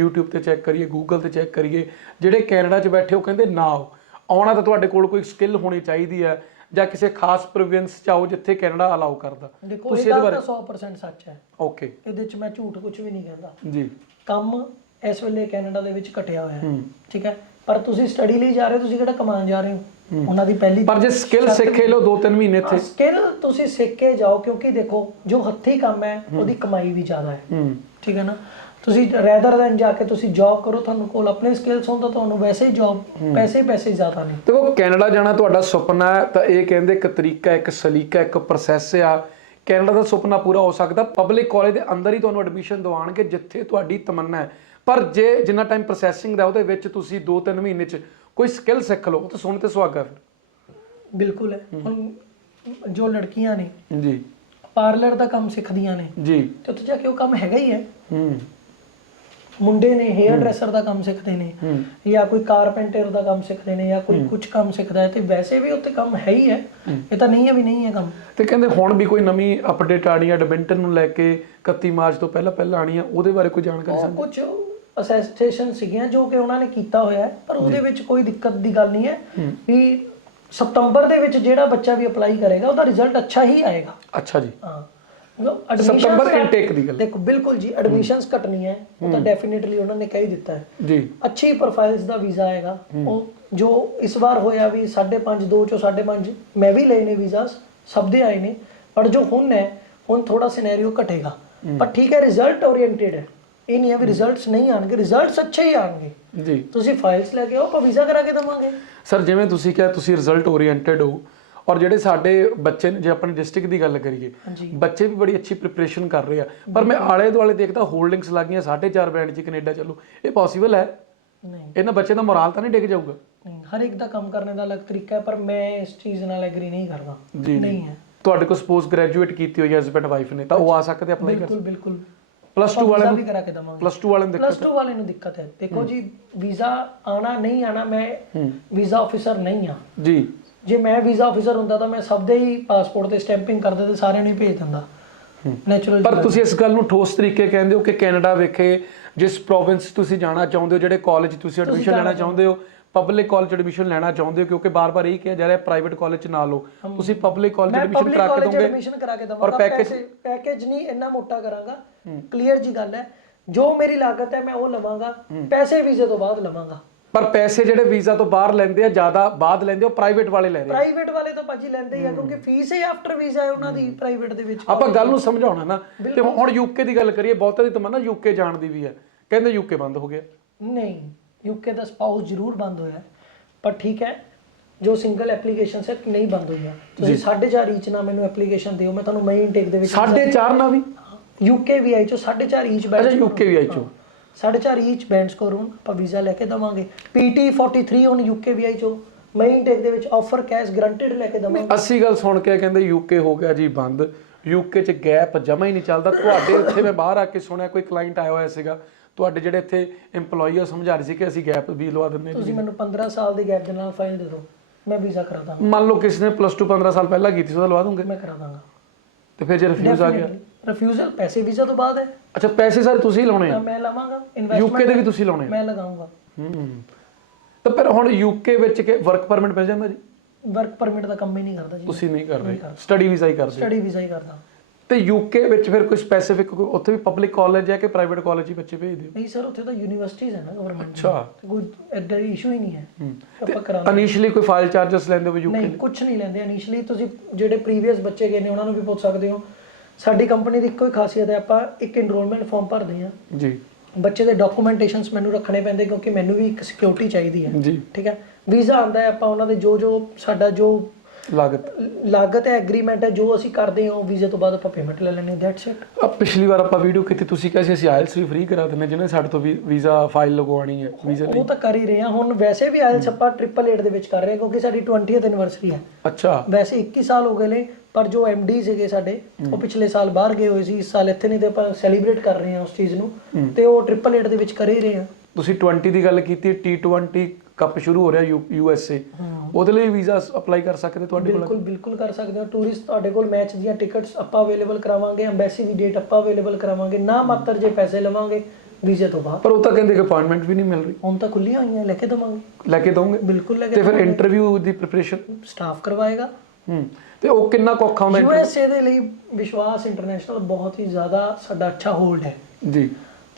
YouTube ਤੇ ਚੈੱਕ ਕਰੀਏ Google ਤੇ ਚੈੱਕ ਕਰੀਏ ਜਿਹੜੇ ਕੈਨੇਡਾ 'ਚ ਬੈਠੇ ਉਹ ਕਹਿੰਦੇ ਨਾ ਆਓ। ਆਉਣਾ ਤਾਂ ਤੁਹਾਡੇ ਕੋਲ ਕੋਈ ਸਕਿੱਲ ਹੋਣੀ ਚਾਹੀਦੀ ਹੈ ਜਾਂ ਕਿਸੇ ਖਾਸ ਪ੍ਰੋਵਿੰਸ 'ਚ ਆਓ ਜਿੱਥੇ ਕੈਨੇਡਾ ਅਲਾਉ ਕਰਦਾ। ਦੇਖੋ ਇਹ ਗੱਲ ਤਾਂ 100% ਸੱਚ ਹੈ। ਓਕੇ ਇਹਦੇ 'ਚ ਮੈਂ ਝੂਠ ਕੁਝ ਵੀ ਨਹੀਂ ਕਹਿੰਦਾ। ਜੀ। ਕੰਮ ਇਸ ਵੇਲੇ ਕੈਨੇਡਾ ਦੇ ਵਿੱਚ ਘਟਿਆ ਹੋਇਆ ਹੈ। ਹੂੰ। ਠੀਕ ਹੈ? ਪਰ ਤੁਸੀਂ ਸਟੱਡੀ ਲਈ ਜਾ ਰਹੇ ਹੋ ਤੁਸੀਂ ਕਿਹੜਾ ਕਮਾਉਣ ਜਾ ਰਹੇ ਹੋ? ਉਹਨਾਂ ਦੀ ਪਹਿਲੀ ਪਰ ਜੇ ਸਕਿੱਲ ਸਿੱਖੇ ਲੋ 2-3 ਮਹੀਨੇ ਇੱਥੇ। ਸਕਿੱਲ ਤੁਸੀਂ ਸਿੱਖ ਕੇ ਜਾਓ ਕਿਉਂਕਿ ਦੇਖੋ ਜੋ ਹੱਥੀਂ ਕੰਮ ਹੈ ਉਹਦੀ ਕਮਾਈ ਵੀ ਜ਼ਿਆਦਾ ਹੈ। ਠੀਕ ਹੈ ਨਾ? ਤੁਸੀਂ ਰੈਦਰ ਦੈਨ ਜਾ ਕੇ ਤੁਸੀਂ ਜੌਬ ਕਰੋ ਤੁਹਾਨੂੰ ਕੋਲ ਆਪਣੇ ਸਕਿੱਲਸ ਹੋਣ ਤਾਂ ਤੁਹਾਨੂੰ ਵੈਸੇ ਹੀ ਜੌਬ ਪੈਸੇ ਪੈਸੇ ਜ਼ਿਆਦਾ ਨੇ। ਦੇਖੋ ਕੈਨੇਡਾ ਜਾਣਾ ਤੁਹਾਡਾ ਸੁਪਨਾ ਹੈ ਤਾਂ ਇਹ ਕਹਿੰਦੇ ਇੱਕ ਤਰੀਕਾ ਇੱਕ ਸਲੀਕਾ ਇੱਕ ਪ੍ਰੋਸੈਸ ਆ। ਕੈਨੇਡਾ ਦਾ ਸੁਪਨਾ ਪੂਰਾ ਹੋ ਸਕਦਾ ਪਬਲਿਕ ਕਾਲਜ ਦੇ ਅੰਦਰ ਹੀ ਤੁਹਾਨੂੰ ਐਡਮਿਸ਼ਨ ਦਿਵਾਉਣਗੇ ਜਿੱਥੇ ਤੁਹਾਡੀ ਤਮੰਨਾ ਹੈ। ਪਰ ਜੇ ਜਿੰਨਾ ਟਾਈਮ ਪ੍ਰੋਸੈਸਿੰਗ ਦਾ ਉਹਦੇ ਵਿੱਚ ਤੁਸੀਂ 2-3 ਮਹੀਨੇ 'ਚ ਕੋਈ ਸਕਿੱਲ ਸਿੱਖ ਲਓ ਤਾਂ ਸੁਣ ਤੇ ਸੁਹਾਗਾ ਬਿਲਕੁਲ ਹੈ। ਹੁਣ ਜੋ ਲੜਕੀਆਂ ਨੇ ਫਿਰ ਜੀ। ਪਾਰਲਰ ਦਾ ਕੰਮ ਸਿੱਖਦੀਆਂ ਨੇ ਜੀ। ਤੇ ਉੱਥੇ ਜਾ ਕੇ ਉਹ ਕੰਮ ਹੈਗਾ ਹੀ ਹੈ। ਹੂੰ। ਮੁੰਡੇ ਨੇ ਹੇਅਰ ਡਰੈਸਰ ਦਾ ਕੰਮ ਸਿੱਖਦੇ ਨੇ ਹੂੰ। ਜਾਂ ਕੋਈ ਕਾਰਪੈਂਟਰ ਦਾ ਕੰਮ ਸਿੱਖਦੇ ਨੇ ਜਾਂ ਕੋਈ ਕੁਝ ਕੰਮ ਸਿੱਖਦਾ ਹੈ ਤੇ ਵੈਸੇ ਵੀ ਉੱਥੇ ਕੰਮ ਹੈ ਹੀ ਹੈ। ਇਹ ਤਾਂ ਨਹੀਂ ਹੈ ਵੀ ਨਹੀਂ ਹੈ ਕੰਮ। ਤੇ ਕਹਿੰਦੇ ਹੁਣ ਵੀ ਕੋਈ ਨਵੀਂ ਅਪਡੇਟ ਆਣੀ ਹੈ ਐਡਮਿੰਟਨ ਨੂੰ ਲੈ ਕੇ 31 ਮਾਰਚ ਤੋਂ ਪਹਿਲਾਂ ਪਹਿਲਾਂ ਆਣੀ ਹੈ ਉਹਦੇ ਬਾਰੇ ਕੋਈ ਜਾਣਕਾਰੀ ਸਾਨੂੰ? ਕੁਝ ਅਸੈਸਟੇਸ਼ਨ ਸੀਗੀਆਂ ਜੋ ਕਿ ਉਹਨਾਂ ਨੇ ਕੀਤਾ ਹੋਇਆ ਹੈ ਪਰ ਉਹਦੇ ਵਿੱਚ ਕੋਈ ਦਿੱਕਤ ਦੀ ਗੱਲ ਨਹੀਂ ਹੈ ਵੀ ਸਤੰਬਰ ਦੇ ਵਿੱਚ ਜਿਹੜਾ ਬੱਚਾ ਵੀ ਅਪਲਾਈ ਕਰੇਗਾ ਉਹਦਾ ਰਿਜ਼ਲਟ ਅੱਛਾ ਹੀ ਆਏਗਾ। ਅੱਛਾ ਜੀ। ਹਾਂ ਸਤੰਬਰ intake ਦੀ ਗੱਲ। ਦੇਖੋ ਬਿਲਕੁਲ ਜੀ ਐਡਮਿਸ਼ਨਸ ਘਟਣੀ ਹੈ ਉਹ ਤਾਂ ਡੈਫੀਨਿਟਲੀ ਉਹਨਾਂ ਨੇ ਕਹਿ ਹੀ ਦਿੱਤਾ ਹੈ। ਜੀ। ਅੱਛੀ ਪ੍ਰੋਫਾਈਲਸ ਦਾ ਵੀਜ਼ਾ ਆਏਗਾ। ਉਹ ਜੋ ਇਸ ਵਾਰ ਹੋਇਆ ਵੀ 5.5 2 ਚੋਂ 5.5 ਮੈਂ ਵੀ ਲਏ ਨੇ ਵੀਜ਼ਾਸ ਸਭ ਦੇ ਆਏ ਨੇ ਪਰ ਜੋ ਹੁਣ ਹੈ ਹੁਣ ਥੋੜਾ ਸਿਨੈਰੀਓ ਘਟੇਗਾ। ਪਰ ਠੀਕ ਹੈ ਰਿਜ਼ਲਟ ਓਰੀਐਂਟਡ ਹੈ। ਇਹ ਨਹੀਂ ਹੈ ਵੀ ਰਿਜ਼ਲਟਸ ਨਹੀਂ ਆਣਗੇ ਰਿਜ਼ਲਟਸ ਅੱਛੇ ਹੀ ਆਣਗੇ ਜੀ। ਤੁਸੀਂ ਫਾਈਲਸ ਲੈ ਕੇ ਆਓ ਆਪਾਂ ਵੀਜ਼ਾ ਕਰਾ ਕੇ ਦਵਾਂਗੇ। ਸਰ ਜਿਵੇਂ ਤੁਸੀਂ ਕਿਹਾ ਤੁਸੀਂ ਰਿਜ਼ਲਟ ਓਰੀਐਂਟਡ ਹੋ। ਔਰ ਜਿਹੜੇ ਸਾਡੇ ਬੱਚੇ ਨੇ ਜੇ ਆਪਣੀ ਡਿਸਟ੍ਰਿਕਟ ਦੀ ਗੱਲ ਕਰੀਏ ਬੱਚੇ ਵੀ ਬੜੀ ਅੱਛੀ ਪ੍ਰੀਪਰੇਸ਼ਨ ਕਰ ਰਹੇ ਆ। ਪਰ ਮੈਂ ਆਲੇ ਦੁਆਲੇ ਦੇਖਦਾ ਹੋਲਡਿੰਗਸ ਲੱਗੀਆਂ 4.5 ਬੈਂਡ 'ਚ ਕੈਨੇਡਾ ਚੱਲੋ। ਇਹ ਪੋਸੀਬਲ ਹੈ? ਨਹੀਂ। ਇਹਨਾਂ ਬੱਚੇ ਦਾ ਮੋਰਾਲ ਤਾਂ ਨਹੀਂ ਡਿੱਗ ਜਾਊਗਾ? ਨਹੀਂ ਹਰ ਇੱਕ ਦਾ ਕੰਮ ਕਰਨੇ ਦਾ ਅਲੱਗ ਤਰੀਕਾ ਹੈ ਪਰ ਮੈਂ ਇਸ ਚੀਜ਼ ਨਾਲ ਐਗਰੀ ਨਹੀਂ ਕਰਦਾ। ਨਹੀਂ ਹੈ। ਤੁਹਾਡੇ ਕੋਲ ਸਪੋਜ਼ ਗ੍ਰੈਜੂਏਟ ਕੀਤੀ ਹੋਈ ਹੈ ਹਸਬੰਡ ਵਾਈਫ ਨੇ ਤਾਂ ਉਹ ਆ ਸਕਦੇ ਅਪਲਾਈ ਕਰ ਬਿਲਕੁਲ ਬਿਲਕੁਲ। ਪਲੱਸ 2 ਵੀਜ਼ਾ ਵਾਲਿਆਂ ਵੀ ਨੂੰ ਕਰਾ ਕੇ ਦਵਾਂਗੇ। ਪਲੱਸ 2 ਵਾਲਿਆਂ ਨੂੰ ਪਲੱਸ ਦਿੱਕਤ 2 ਵਾਲੇ ਨੂੰ ਦਿੱਕਤ ਹੈ। ਦੇਖੋ ਜੀ ਵੀਜ਼ਾ ਆਣਾ ਨਹੀਂ ਆਣਾ ਮੈਂ ਹੂੰ। ਵੀਜ਼ਾ ਆਫੀਸਰ ਨਹੀਂ ਆ ਜੀ। ਜੇ ਮੈਂ ਵੀਜ਼ਾ ਆਫੀਸਰ ਹੁੰਦਾ ਤਾਂ ਮੈਂ ਸਭ ਦੇ ਹੀ ਪਾਸਪੋਰਟ ਤੇ ਸਟੈਂਪਿੰਗ ਕਰ ਦਿੰਦਾ ਸਾਰਿਆਂ ਨੂੰ ਹੀ ਭੇਜ ਦਿੰਦਾ। ਨੈਚੁਰਲ ਪਰ ਤੁਸੀਂ ਇਸ ਗੱਲ ਨੂੰ ਠੋਸ ਤਰੀਕੇ ਕਹਿੰਦੇ ਹੋ ਕਿ ਕੈਨੇਡਾ ਵਿਖੇ ਜਿਸ ਪ੍ਰੋਵਿੰਸ ਤੁਸੀਂ ਜਾਣਾ ਚਾਹੁੰਦੇ ਹੋ ਜਿਹੜੇ ਕਾਲਜ ਤੁਸੀਂ ਐਡਮਿਸ਼ਨ ਲੈਣਾ ਚਾਹੁੰਦੇ ਹੋ ਪਬਲਿਕ ਕਾਲਜ ਐਡਮਿਸ਼ਨ ਲੈਣਾ ਚਾਹੁੰਦੇ ਹੋ ਕਿਉਂਕਿ ਬਾਰ-ਬਾਰ ਇਹ ਕਿਹਾ ਜਾ ਰਿਹਾ ਪ੍ਰਾਈਵੇਟ ਕਾਲਜ ਨਾ ਲਓ। ਤੁਸੀਂ ਪਬਲਿਕ ਕਾਲਜ ਮੈਂ ਐਡਮਿਸ਼ਨ ਪਬਲਿਕ ਕਰਾ ਕੇ ਕਾਲਜ ਦੋਗੇ ਐਡਮਿਸ਼ਨ ਕਰਾ ਕੇ ਔਰ ਦਵਾਂਗਾ। ਪੈਕੇਜ ਪੈਸੇ ਪੈਕੇਜ ਨਹੀਂ ਇੰਨਾ ਮੋਟਾ ਕਰਾਂਗਾ। ਕਲੀਅਰ ਜੀ ਗੱਲ ਹੈ। ਜੋ ਮੇਰੀ ਲਾਗਤ ਹੈ ਮੈਂ ਉਹ ਲਵਾਂਗਾ। ਪੈਸੇ ਵੀਜ਼ੇ ਤੋਂ ਬਾਅਦ ਲਵਾਂਗਾ। ਪਰ ਪੈਸੇ ਜਿਹੜੇ ਵੀਜ਼ਾ ਤੋਂ ਬਾਹਰ ਲੈਂਦੇ ਆ ਜ਼ਿਆਦਾ ਬਾਅਦ ਲੈਂਦੇ ਉਹ ਪ੍ਰਾਈਵੇਟ ਵਾਲੇ ਲੈ ਰਹੇ ਆ। ਪ੍ਰਾਈਵੇਟ ਵਾਲੇ ਤਾਂ ਭਾਜੀ ਲੈਂਦੇ ਆ ਕਿਉਂਕਿ ਫੀਸ ਹੀ ਆਫਟਰ ਵੀਜ਼ਾ ਹੈ ਉਹਨਾਂ ਦੀ ਪ੍ਰਾਈਵੇਟ ਦੇ ਵਿੱਚ। ਆਪਾਂ ਗੱਲ ਨੂੰ ਸਮਝਾਉਣਾ ਨਾ। ਤੇ ਹੁਣ ਯੂਕੇ ਦੀ ਗੱਲ ਕਰੀਏ ਬਹੁਤਾਂ ਦੀ ਤਮੰਨਾ ਯੂਕੇ ਜਾਣ ਦੀ ਵੀ ਹੈ। ਕਹਿੰਦੇ ਯੂਕੇ ਬੰਦ ਹੋ ਗਿਆ। ਨਹੀਂ ਯੂਕੇ ਦਾ ਸਪਾਊਸ ਜ਼ਰੂਰ ਬੰਦ ਹੋਇਆ। ਪਰ ਠੀਕ ਹੈ ਜੋ ਸਿੰਗਲ ਐਪਲੀਕੇਸ਼ਨ ਹੈ ਨਹੀਂ ਬੰਦ ਹੋਈਆਂ। ਤੁਸੀਂ 4.5 ਈਚ ਨਾਲ ਮੈਨੂੰ ਐਪਲੀਕੇਸ਼ਨ ਦਿਓ ਮੈਂ ਤੁਹਾਨੂੰ ਮਈ ਇਨਟੇਕ ਦੇ ਵਿੱਚ 4.5 ਨਾ ਵੀ? ਯੂਕੇ ਵੀ ਆਈ ਚੋਂ 4.5 ਈਚ ਅੱਛਾ ਬੈਂਡ ਯੂਕੇ ਵੀ ਆਈ ਚੋ। 4.5 ਈਚ ਬੈਂਡ ਸਕੋਰ ਹੁਣ ਆਪਾਂ ਵੀਜ਼ਾ ਲੈ ਕੇ ਦਵਾਂਗੇ। ਪੀਟੀ 43 ਹੁਣ ਯੂਕੇ ਵੀ ਆਈ ਚੋਂ। ਮਈ ਇਨਟੇਕ ਦੇ ਵਿੱਚ ਆਫਰ ਕੈਸ਼ ਗਰੰਟਡ ਲੈ ਕੇ ਦਵਾਂਗੇ। ਅੱਸੀ ਗੱਲ ਸੁਣ ਕੇ ਕਹਿੰਦੇ ਯੂਕੇ ਹੋ ਗਿਆ ਜੀ ਬੰਦ। ਯੂਕੇ ਚ ਗੈਪ ਜਮਾ ਹੀ ਨਹੀਂ ਚੱਲਦਾ। ਤੁਹਾਡੇ ਇੱਥੇ ਮੈਂ ਬਾਹਰ ਆ ਕੇ ਸੁਣਿਆ ਕੋਈ ਕਲਾਇੰਟ ਆਇਆ ਹੋਇਆ ਸੀਗਾ। ਤੁਹਾਡੇ ਜਿਹੜੇ ਇੱਥੇ EMPLOYE ਆ ਸਮਝਾ ਰਹੇ ਸੀ ਕਿ ਅਸੀਂ ਗੈਪ ਵੀ ਲਵਾ ਦਿੰਦੇ ਤੁਸੀਂ ਮੈਨੂੰ 15 ਸਾਲ ਦੀ ਗੈਪ ਦੇ ਨਾਲ ਫਾਈਲ ਦੇ ਦਿਓ। ਮੈਂ ਵੀਜ਼ਾ ਕਰਾ ਦਾਂਗਾ। ਮੰਨ ਲਓ ਕਿਸੇ ਨੇ ਪਲੱਸ 2 15 ਸਾਲ ਪਹਿਲਾਂ ਕੀਤੀ ਸੀ ਉਹਦਾ ਲਵਾ ਦੂੰਗੇ। ਮੈਂ ਕਰਾ ਦਾਂਗਾ। ਤੇ ਫਿਰ ਜੇ ਰਿਫਿਊਜ਼ ਆ ਗਿਆ। ਰਿਫਿਊਜ਼ਲ ਪੈਸੇ ਵੀਜ਼ਾ ਤੋਂ ਬਾਅਦ ਹੈ। ਅੱਛਾ ਪੈਸੇ ਸਾਰੇ ਤੁਸੀਂ ਲਾਉਣੇ ਆ? ਤਾਂ ਮੈਂ ਲਵਾਂਗਾ ਯੂਕੇ ਦੇ ਵੀ ਤੁਸੀਂ ਲਾਉਣੇ ਆ? ਮੈਂ ਲਗਾਉਂਗਾ। ਹੂੰ। ਤਾਂ ਪਰ ਹੁਣ ਯੂਕੇ ਵਿੱਚ ਕਿ ਵਰਕ ਪਰਮਿਟ ਮਿਲ ਜਾਂਦਾ ਜੀ? ਵਰਕ ਪਰਮਿਟ ਦਾ ਕੰਮ ਹੀ ਨਹੀਂ ਕਰਦਾ ਜੀ। ਤੁਸੀਂ ਨਹੀਂ ਕਰ ਰਹੇ। ਸਟੱਡੀ ਵੀਜ਼ਾ ਹੀ ਕਰਦੇ। ਹੋ। ਸਟੱਡੀ ਵੀਜ਼ਾ ਹੀ ਕਰਦਾ। ਤੇ ਯੂਕੇ ਵਿੱਚ ਫਿਰ ਕੋਈ ਸਪੈਸੀਫਿਕ ਉੱਥੇ ਵੀ ਪਬਲਿਕ ਕਾਲਜ ਹੈ ਕਿ ਪ੍ਰਾਈਵੇਟ ਕਾਲਜ ਹੀ ਬੱਚੇ ਭੇਜਦੇ ਹੋ ਨਹੀਂ ਸਰ ਉੱਥੇ ਤਾਂ ਯੂਨੀਵਰਸਿਟੀਜ਼ ਹੈ ਨਾ ਗਵਰਨਮੈਂਟ ਅੱਛਾ। ਕੋਈ ਐਡਾ ਇਸ਼ੂ ਹੀ ਨਹੀਂ ਹੈ। ਹੂੰ। ਆਪਾਂ ਕਰਾ ਇਨੀਸ਼ੀਅਲੀ ਕੋਈ ਫਾਈਲ ਚਾਰजेस ਲੈਂਦੇ ਹੋ ਯੂਕੇ ਨਹੀਂ ਕੁਝ ਨਹੀਂ ਲੈਂਦੇ। ਇਨੀਸ਼ੀਅਲੀ ਤੁਸੀਂ ਜਿਹੜੇ ਪ੍ਰੀਵੀਅਸ ਬੱਚੇ ਗਏ ਨੇ ਉਹਨਾਂ ਨੂੰ ਵੀ ਪੁੱਛ ਸਕਦੇ ਹੋ। ਸਾਡੀ ਕੰਪਨੀ ਦੀ ਇੱਕੋ ਹੀ ਖਾਸੀਅਤ ਹੈ ਆਪਾਂ ਇੱਕ ਇਨਰੋਲਮੈਂਟ ਫਾਰਮ ਭਰਦੇ ਹਾਂ। ਜੀ। ਬੱਚੇ ਦੇ ਡਾਕੂਮੈਂਟੇਸ਼ਨਸ ਮੈਨੂੰ ਰੱਖਣੇ ਪੈਂਦੇ ਕਿਉਂਕਿ ਮੈਨੂੰ ਵੀ ਇੱਕ ਸਿਕਿਉਰਿਟੀ ਚਾਹੀਦੀ ਹੈ। ਠੀਕ ਹੈ? ਵੀਜ਼ਾ ਆਂਦਾ ਹੈ ਆਪਾਂ ਉਹਨਾਂ ਦੇ ਜੋ ਜੋ ਸਾਡਾ ਜੋ ਲਾਗਤ। ਲਾਗਤ ਹੈ ਐਗਰੀਮੈਂਟ ਹੈ ਜੋ ਅਸੀਂ ਕਰਦੇ ਹਾਂ ਵੀਜ਼ੇ ਤੋਂ ਬਾਅਦ ਆਪਾਂ ਪੇਮੈਂਟ ਲੈ ਲੈਣੀ ਦੈਟਸ ਇਟ ਆ ਪਿਛਲੀ ਵਾਰ ਆਪਾਂ ਵੀਡੀਓ ਕੀਤੀ ਤੁਸੀਂ ਕਿਹਾ ਸੀ ਅਸੀਂ ਆਇਲਸ ਵੀ ਫ੍ਰੀ ਕਰਾ ਦਿੰਦੇ ਜਿਹਨੇ ਸਾਡੇ ਤੋਂ ਵੀ ਵੀਜ਼ਾ ਫਾਈਲ ਲਗਵਾਉਣੀ ਹੈ ਵੀਜ਼ਾ ਲਈ। ਉਹ ਤਾਂ ਕਰ ਹੀ ਰਹੇ ਹਾਂ ਹੁਣ ਵੈਸੇ ਵੀ ਆਇਲਸ ਆਪਾਂ ਟ੍ਰਿਪਲ ਏਟ ਦੇ ਵਿੱਚ ਕਰ ਰਹੇ ਹਾਂ ਕਿਉਂਕਿ ਸਾਡੀ 20th ਐਨਵਰਸਰੀ ਹੈ। ਅੱਛਾ। ਵੈਸੇ 21 ਸਾਲ ਹੋ ਗਏ ਨੇ ਪਰ ਜੋ ਡੀ ਸੀਗੇ ਸਾਡੇ ਉਹ ਪਿਛਲੇ ਸਾਲ ਬਾਹਰ ਗਏ ਹੋਏ ਸੀ ਇਸ ਸਾਲ ਇੱਥੇ ਨਹੀਂ ਤੇ ਆਪਾਂ ਸੈਲੀਬ੍ਰੇਟ ਕਰ ਰਹੇ ਹਾਂ ਉਸ ਚੀਜ਼ ਨੂੰ। ਤੇ ਉਹ ਟ੍ਰਿਪਲ ਏਟ ਦੇ ਵਿੱਚ ਕਰ ਹੀ ਰਹੇ ਹਾਂ ਤੁਸੀਂ 20 ਦੀ ਗੱਲ ਕੀਤੀ T20 ਕੱਪ ਸ਼ੁਰੂ ਹੋ ਰਿਹਾ ਯੂ ਐਸ ਏ ਉਹਦੇ ਲਈ ਵੀਜ਼ਾ ਅਪਲਾਈ ਕਰ ਸਕਦੇ ਤੁਹਾਡੇ ਕੋਲ? ਬਿਲਕੁਲ ਬਿਲਕੁਲ ਕਰ ਸਕਦੇ ਹੋ। ਟੂਰਿਸਟ ਤੁਹਾਡੇ ਕੋਲ ਮੈਚ ਦੀਆਂ ਟਿਕਟਸ ਆਪਾਂ ਅਵੇਲੇਬਲ ਕਰਾਵਾਂਗੇ ਐਮਬੈਸੀ ਦੀ ਡੇਟ ਆਪਾਂ ਅਵੇਲੇਬਲ ਕਰਾਵਾਂਗੇ ਨਾ ਮਾਤਰ ਜੇ ਪੈਸੇ ਲਵਾਂਗੇ ਵੀਜ਼ੇ ਤੋਂ ਬਾਅਦ। ਪਰ ਉਹ ਤਾਂ ਕਹਿੰਦੇ ਕਿ ਅਪਾਇੰਟਮੈਂਟ ਵੀ ਨਹੀਂ ਮਿਲ ਰਹੀ। ਹੁਣ ਤਾਂ ਖੁੱਲੀਆਂ ਹੋਈਆਂ ਲੈ ਕੇ ਦਵਾਂਗੇ। ਲੈ ਕੇ ਦੋਗੇ ਬਿਲਕੁਲ ਲੈ ਤੇ ਕੇ ਫਿਰ ਇੰਟਰਵਿਊ ਦੀ ਪ੍ਰੀਪਰੇਸ਼ਨ ਸਟਾਫ ਕਰਵਾਏਗਾ। ਹੂੰ। ਤੇ ਉਹ ਕਿੰਨਾ ਕੁ ਔਖਾ ਹੁੰਦਾ ਯੂ ਐਸ ਏ ਦੇ ਲਈ ਵਿਸ਼ਵਾਸ ਇੰਟਰਨੈਸ਼ਨਲ ਬਹੁਤ ਹੀ ਜ਼ਿਆਦਾ ਸਾਡਾ ਅੱਛਾ ਹੋਲਡ ਹੈ। ਜੀ।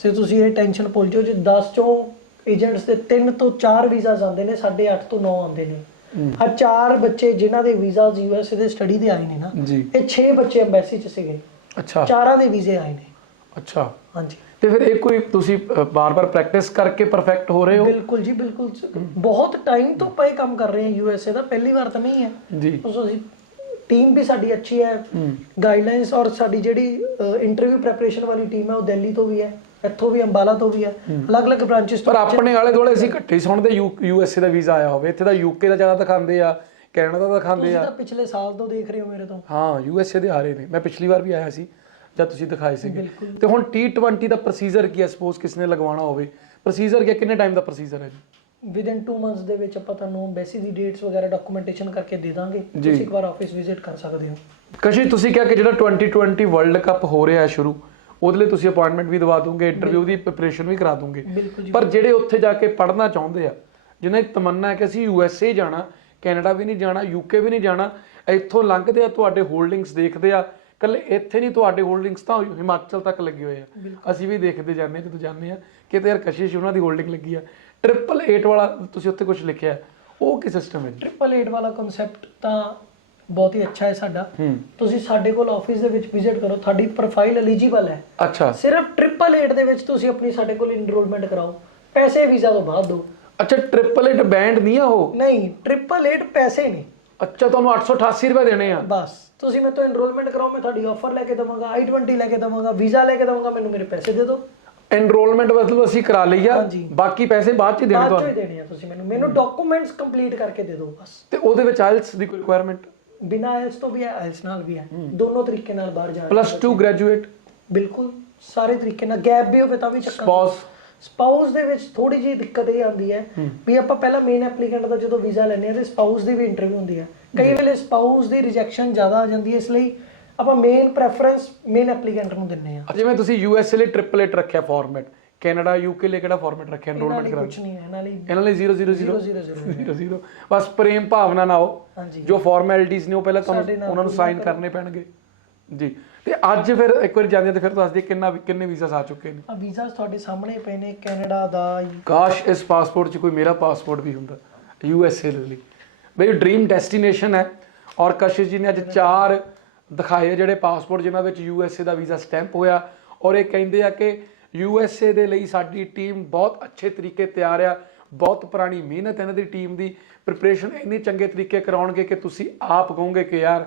ਤੇ ਤੁਸੀਂ ਇਹ ਟੈਨਸ਼ਨ ਭੁੱਲ ਜਾਓ ਜੇ 10 ਚੋਂ ਏਜੰਟਸ ਦੇ 3 ਤੋਂ 4 ਵੀਜ਼ਾਸ ਆਉਂਦੇ ਨੇ ਸਾਡੇ 8 ਤੋਂ 9 ਆਉਂਦੇ ਨੇ। ਆ ਚਾਰ ਬੱਚੇ ਜਿਨ੍ਹਾਂ ਦੇ ਵੀਜ਼ਾਸ ਯੂਐਸਏ ਦੇ ਸਟੱਡੀ ਦੇ ਆਏ ਨੇ ਨਾ ਇਹ 6 ਬੱਚੇ ਐਮਬੈਸੀ ਚ ਸੀਗੇ। ਅੱਛਾ। ਚਾਰਾਂ ਦੇ ਵੀਜ਼ੇ ਆਏ ਨੇ। ਅੱਛਾ। ਹਾਂਜੀ। ਤੇ ਫਿਰ ਇਹ ਕੋਈ ਤੁਸੀਂ ਬਾਰ-ਬਾਰ ਪ੍ਰੈਕਟਿਸ ਕਰਕੇ ਪਰਫੈਕਟ ਹੋ ਰਹੇ ਹੋ? ਬਿਲਕੁਲ ਜੀ ਬਿਲਕੁਲ ਬਹੁਤ ਟਾਈਮ ਤੋਂ ਪਏ ਕੰਮ ਕਰ ਰਹੇ ਹਾਂ ਯੂਐਸਏ ਦਾ ਪਹਿਲੀ ਵਾਰ ਤਾਂ ਨਹੀਂ ਹੈ। ਜੀ। ਉਸ ਅਸੀਂ ਟੀਮ ਵੀ ਸਾਡੀ ਅੱਛੀ ਹੈ ਗਾਈਡਲਾਈਨਸ ਔਰ ਸਾਡੀ ਜਿਹੜੀ ਇੰਟਰਵਿਊ ਪ੍ਰੈਪਰੇਸ਼ਨ ਵਾਲੀ ਟੀਮ ਹੈ ਉਹ ਦਿੱਲੀ ਤੋਂ ਵੀ ਹੈ ਇੱਥੋਂ ਵੀ ਅੰਬਾਲਾ ਤੋਂ ਵੀ ਹੈ। ਅਲੱਗ-ਅਲੱਗ ਬ੍ਰਾਂਚਸ ਪਰ ਆਪਣੇ ਆਲੇ ਦੁਆਲੇ ਅਸੀਂ ਇਕੱਠੇ ਹੀ ਸੁਣਦੇ ਯੂਐਸਏ ਦਾ ਵੀਜ਼ਾ ਆਇਆ ਹੋਵੇ। ਇੱਥੇ ਦਾ ਯੂਕੇ ਦਾ ਜ਼ਿਆਦਾ ਦਿਖਾਉਂਦੇ ਆ ਕੈਨੇਡਾ ਦਾ ਦਿਖਾਉਂਦੇ ਤੁਸੀਂ ਆ। ਤਾਂ ਪਿਛਲੇ ਸਾਲ ਤੋਂ ਦੇਖ ਰਹੇ ਹੋ ਮੇਰੇ ਤੋਂ। ਹਾਂ ਯੂਐਸਏ ਦੇ ਆ ਰਹੇ ਨੇ। ਮੈਂ ਪਿਛਲੀ ਵਾਰ ਵੀ ਆਇਆ ਸੀ। ਜਦ ਤੁਸੀਂ ਦਿਖਾਏ ਸੀਗੇ। ਤੇ ਹੁਣ T20 ਦਾ ਪ੍ਰੋਸੀਜਰ ਕੀ ਹੈ? ਸਪੋਜ਼ ਕਿਸ ਨੇ ਲਗਵਾਉਣਾ ਹੋਵੇ। ਪ੍ਰੋਸੀਜਰ ਕੀ ਕਿੰਨੇ ਟਾਈਮ ਦਾ ਪ੍ਰੋਸੀਜਰ ਹੈ ਜੀ? ਵਿਦ ਇਨ 2 ਮੰਥਸ ਦੇ ਵਿੱਚ ਆਪਾਂ ਤੁਹਾਨੂੰ ਐਮਬੈਸੀ ਦੀ ਡੇਟਸ ਵਗੈਰਾ ਡਾਕੂਮੈਂਟੇਸ਼ਨ ਕਰਕੇ ਦੇ ਦਾਂਗੇ। ਜੀ। ਤੁਸੀਂ ਇੱਕ ਵਾਰ ਆਫਿਸ ਵਿਜ਼ਿਟ ਕਰ ਸਕਦੇ ਹੋ। ਕਸ਼ੀ ਤੁਸੀਂ ਕਿਹਾ ਕਿ ਜਿਹੜਾ 2020 ਵਰਲਡ ਕੱਪ ਹੋ ਰਿਹਾ ਹੈ ਸ਼ੁਰੂ ਉਹਦੇ ਲਈ ਤੁਸੀਂ ਅਪਾਇੰਟਮੈਂਟ ਵੀ ਦਵਾ ਦੋਗੇ ਇੰਟਰਵਿਊ ਦੀ ਪ੍ਰਿਪਰੇਸ਼ਨ ਵੀ ਕਰਾ ਦੋਗੇ। ਜੀ ਪਰ ਜਿਹੜੇ ਉੱਥੇ ਜਾ ਕੇ ਪੜ੍ਹਨਾ ਚਾਹੁੰਦੇ ਆ ਜਿਨ੍ਹਾਂ ਦੀ ਤਮੰਨਾ ਹੈ ਕਿ ਅਸੀਂ ਯੂਐਸਏ ਜਾਣਾ ਕੈਨੇਡਾ ਵੀ ਨਹੀਂ ਜਾਣਾ ਯੂਕੇ ਵੀ ਨਹੀਂ ਜਾਣਾ ਇੱਥੋਂ ਲੰਘਦੇ ਆ ਤੁਹਾਡੇ ਹੋਲਡਿੰਗਸ ਦੇਖਦੇ ਆ ਕੱਲੇ ਇੱਥੇ ਨਹੀਂ ਤੁਹਾਡੇ ਹੋਲਡਿੰਗਸ ਤਾਂ ਹਿਮਾਚਲ ਤੱਕ ਲੱਗੇ ਹੋਏ ਆ। ਅਸੀਂ ਵੀ ਦੇਖਦੇ ਜਾਂਦੇ ਜਦੋਂ ਜਾਂਦੇ ਆ ਕਿ ਤੇ ਯਾਰ ਕਸ਼ਿਸ਼ ਉਹਨਾਂ ਦੀ ਹੋਲਡਿੰਗ ਲੱਗੀ ਆ। ਟ੍ਰਿਪਲ 8 ਵਾਲਾ ਤੁਸੀਂ ਉੱਥੇ ਕੁਝ ਲਿਖਿਆ। ਉਹ ਕੀ ਸਿਸਟਮ ਹੈ ਜੀ? ਟ੍ਰਿਪਲ 8 ਵਾਲਾ ਕਨਸੈਪਟ ਤਾਂ ਬਹੁਤ ਹੀ ਅੱਛਾ ਹੈ ਸਾਡਾ। ਤੁਸੀਂ ਸਾਡੇ ਕੋਲ ਆਫਿਸ ਦੇ ਵਿੱਚ ਵਿਜ਼ਿਟ ਕਰੋ ਤੁਹਾਡੀ ਪ੍ਰੋਫਾਈਲ ਐਲੀਜੀਬਲ ਹੈ। ਅੱਛਾ। ਸਿਰਫ ਟ੍ਰਿਪਲ 8 ਦੇ ਵਿੱਚ ਤੁਸੀਂ ਆਪਣੀ ਸਾਡੇ ਕੋਲ ਇਨਰੋਲਮੈਂਟ ਕਰਾਓ। ਪੈਸੇ ਵੀਜ਼ਾ ਤੋਂ ਬਾਅਦ ਦਿਓ ਅੱਛਾ ਟ੍ਰਿਪਲ 8 ਬੈਂਡ ਨਹੀਂ ਆ ਉਹ? ਨਹੀਂ ਟ੍ਰਿਪਲ 8 ਪੈਸੇ ਨਹੀਂ ਅੱਛਾ ਤੁਹਾਨੂੰ 888 ਰੁਪਏ ਦੇਣੇ ਆ। ਬਸ ਤੁਸੀਂ ਮੇਰੇ ਤੋਂ ਇਨਰੋਲਮੈਂਟ ਕਰਾਓ ਮੈਂ ਤੁਹਾਡੀ ਆਫਰ ਲੈ ਕੇ ਦਵਾਂਗਾ i20 ਲੈ ਕੇ ਦਵਾਂਗਾ ਵੀਜ਼ਾ ਲੈ ਕੇ ਦਵਾਂਗਾ ਮੈਨੂੰ ਮੇਰੇ ਪੈਸੇ ਦੇ ਦਿਓ। ਐਨਰੋਲਮੈਂਟ ਮਤਲਬ ਅਸੀਂ ਕਰਾ ਲਈ ਆ ਹਾਂਜੀ। ਬਾਕੀ ਪੈਸੇ ਬਾਅਦ ਚ ਹੀ ਦੇਣੇ ਬਾਅਦ ਚੋਂ ਤੁਹਾਨੂੰ। ਦੇਣੇ ਆ ਤੁਸੀਂ ਮੈਨੂੰ। ਮੈਨੂੰ ਡਾਕੂਮੈਂਟਸ ਕੰਪਲੀਟ ਕਰਕੇ ਦੇ ਦਿਓ ਬਸ। ਤੇ ਉਹਦੇ ਵਿੱਚ ਆਇਲਸ ਦੀ ਕੋਈ ਰਿਕੁਆਇਰਮੈਂਟ ਬਿਨਾ ਆਇਲਸ ਤੋਂ ਵੀ ਹੈ ਆਇਲਸ ਨਾਲ ਵੀ ਹੈ। ਦੋਨੋਂ ਤਰੀਕੇ ਨਾਲ ਬਾਹਰ ਜਾਣਾ ਪਲੱਸ 2 ਗ੍ਰੈਜੂਏਟ ਬਿਲਕੁਲ ਸਾਰੇ ਤਰੀਕੇ ਨਾਲ। ਗੈਪ ਵੀ ਹੋਵੇ ਤਾਂ ਵੀ ਚੱਕਰ ਸਪਾਊਸ ਸਪਾਊਸ ਦੇ ਵਿੱਚ ਥੋੜੀ ਜਿਹੀ ਦਿੱਕਤ ਇਹ ਆਉਂਦੀ ਹੈ ਵੀ ਆਪਾਂ ਪਹਿਲਾਂ ਮੇਨ ਐਪਲੀਕੈਂਟ ਦਾ ਜਦੋਂ ਵੀਜ਼ਾ ਲੈਂਦੇ ਆ ਤੇ ਸਪਾਊਸ ਦੀ ਵੀ ਇੰਟਰਵਿਊ ਹੁੰਦੀ ਹੈ। ਕਈ ਵੇਲੇ ਸਪਾਊਸ ਦੀ ਰਿਜੈਕਸ਼ਨ ਜ਼ਿਆਦਾ ਆ ਜਾਂਦੀ ਹੈ ਇਸ ਲਈ ਆਪਾਂ ਮੇਨ ਪ੍ਰੈਫਰੈਂਸ ਮੇਨ ਐਪਲੀਕੈਂਟ ਨੂੰ ਦਿੰਨੇ ਆ ਜਿਵੇਂ ਤੁਸੀਂ ਯੂਐਸਏ ਲਈ ਟ੍ਰਿਪਲ 8 ਰੱਖਿਆ ਫਾਰਮੈਟ ਕੈਨੇਡਾ ਯੂਕੇ ਲਈ ਕਿਹੜਾ ਫਾਰਮੈਟ ਰੱਖਿਆ ਐਨਰੋਲਮੈਂਟ ਕਰਾ ਕੁਝ ਨਹੀਂ ਹੈ ਇਹਨਾਂ ਲਈ ਇਹਨਾਂ ਲਈ 000 000 00 ਬਸ ਪ੍ਰੇਮ ਭਾਵਨਾ ਨਾਲ ਜੋ ਫਾਰਮੈਲਿਟੀਆਂ ਨੇ ਉਹ ਪਹਿਲਾਂ ਤੁਹਾਨੂੰ ਉਹਨਾਂ ਨੂੰ ਸਾਈਨ ਕਰਨੇ ਪੈਣਗੇ। ਜੀ। ਤੇ ਅੱਜ ਫਿਰ ਇੱਕ ਵਾਰੀ ਜਾਂਦੇ ਤੇ ਫਿਰ ਦੱਸ ਦਈਏ ਕਿੰਨਾ ਕਿੰਨੇ ਵੀਜ਼ਾਸ ਆ ਚੁੱਕੇ ਨੇ। ਆ ਵੀਜ਼ਾਸ ਤੁਹਾਡੇ ਸਾਹਮਣੇ ਪਏ ਨੇ ਕੈਨੇਡਾ ਦਾ ਕਾਸ਼ ਇਸ ਪਾਸਪੋਰਟ 'ਚ ਕੋਈ ਮੇਰਾ ਪਾਸਪੋਰਟ ਵੀ ਹੁੰਦਾ ਯੂ ਐਸ ਏ ਲਈ। ਮੇਰੀ ਡ੍ਰੀਮ ਡੈਸਟੀਨੇਸ਼ਨ ਹੈ ਔਰ ਕਸ਼ਿਸ਼ ਜੀ ਨੇ ਅੱਜ ਚਾਰ ਦਿਖਾਏ ਜਿਹੜੇ ਪਾਸਪੋਰਟ ਜਿਨ੍ਹਾਂ ਵਿੱਚ ਯੂ ਐਸ ਏ ਦਾ ਵੀਜ਼ਾ ਸਟੈਂਪ ਹੋਇਆ ਔਰ ਇਹ ਕਹਿੰਦੇ ਆ ਕਿ ਯੂ ਐਸ ਏ ਦੇ ਲਈ ਸਾਡੀ ਟੀਮ ਬਹੁਤ ਅੱਛੇ ਤਰੀਕੇ ਤਿਆਰ ਆ ਬਹੁਤ ਪੁਰਾਣੀ ਮਿਹਨਤ ਇਹਨਾਂ ਦੀ ਟੀਮ ਦੀ ਪ੍ਰਿਪਰੇਸ਼ਨ ਇੰਨੇ ਚੰਗੇ ਤਰੀਕੇ ਕਰਾਉਣਗੇ ਕਿ ਤੁਸੀਂ ਆਪ ਕਹੋਗੇ ਕਿ ਯਾਰ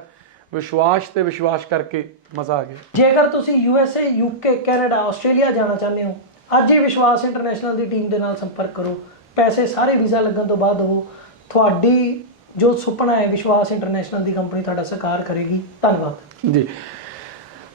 ਵਿਸ਼ਵਾਸ ਤੇ ਵਿਸ਼ਵਾਸ ਕਰਕੇ ਮਜ਼ਾ ਆ ਗਿਆ। ਜੇਕਰ ਤੁਸੀਂ U S A UK Canada Australia ਜਾਣਾ ਚਾਹੁੰਦੇ ਹੋ ਅੱਜ ਹੀ ਵਿਸ਼ਵਾਸ ਇੰਟਰਨੈਸ਼ਨਲ ਦੀ ਟੀਮ ਦੇ ਨਾਲ ਸੰਪਰਕ ਕਰੋ। ਪੈਸੇ ਸਾਰੇ ਵੀਜ਼ਾ ਲੱਗਣ ਤੋਂ ਬਾਅਦ ਉਹ ਤੁਹਾਡੀ ਜੋ ਸੁਪਨਾ ਹੈ ਵਿਸ਼ਵਾਸ ਇੰਟਰਨੈਸ਼ਨਲ ਦੀ ਕੰਪਨੀ ਤੁਹਾਡਾ ਸਾਕਾਰ ਕਰੇਗੀ। ਧੰਨਵਾਦ। ਜੀ।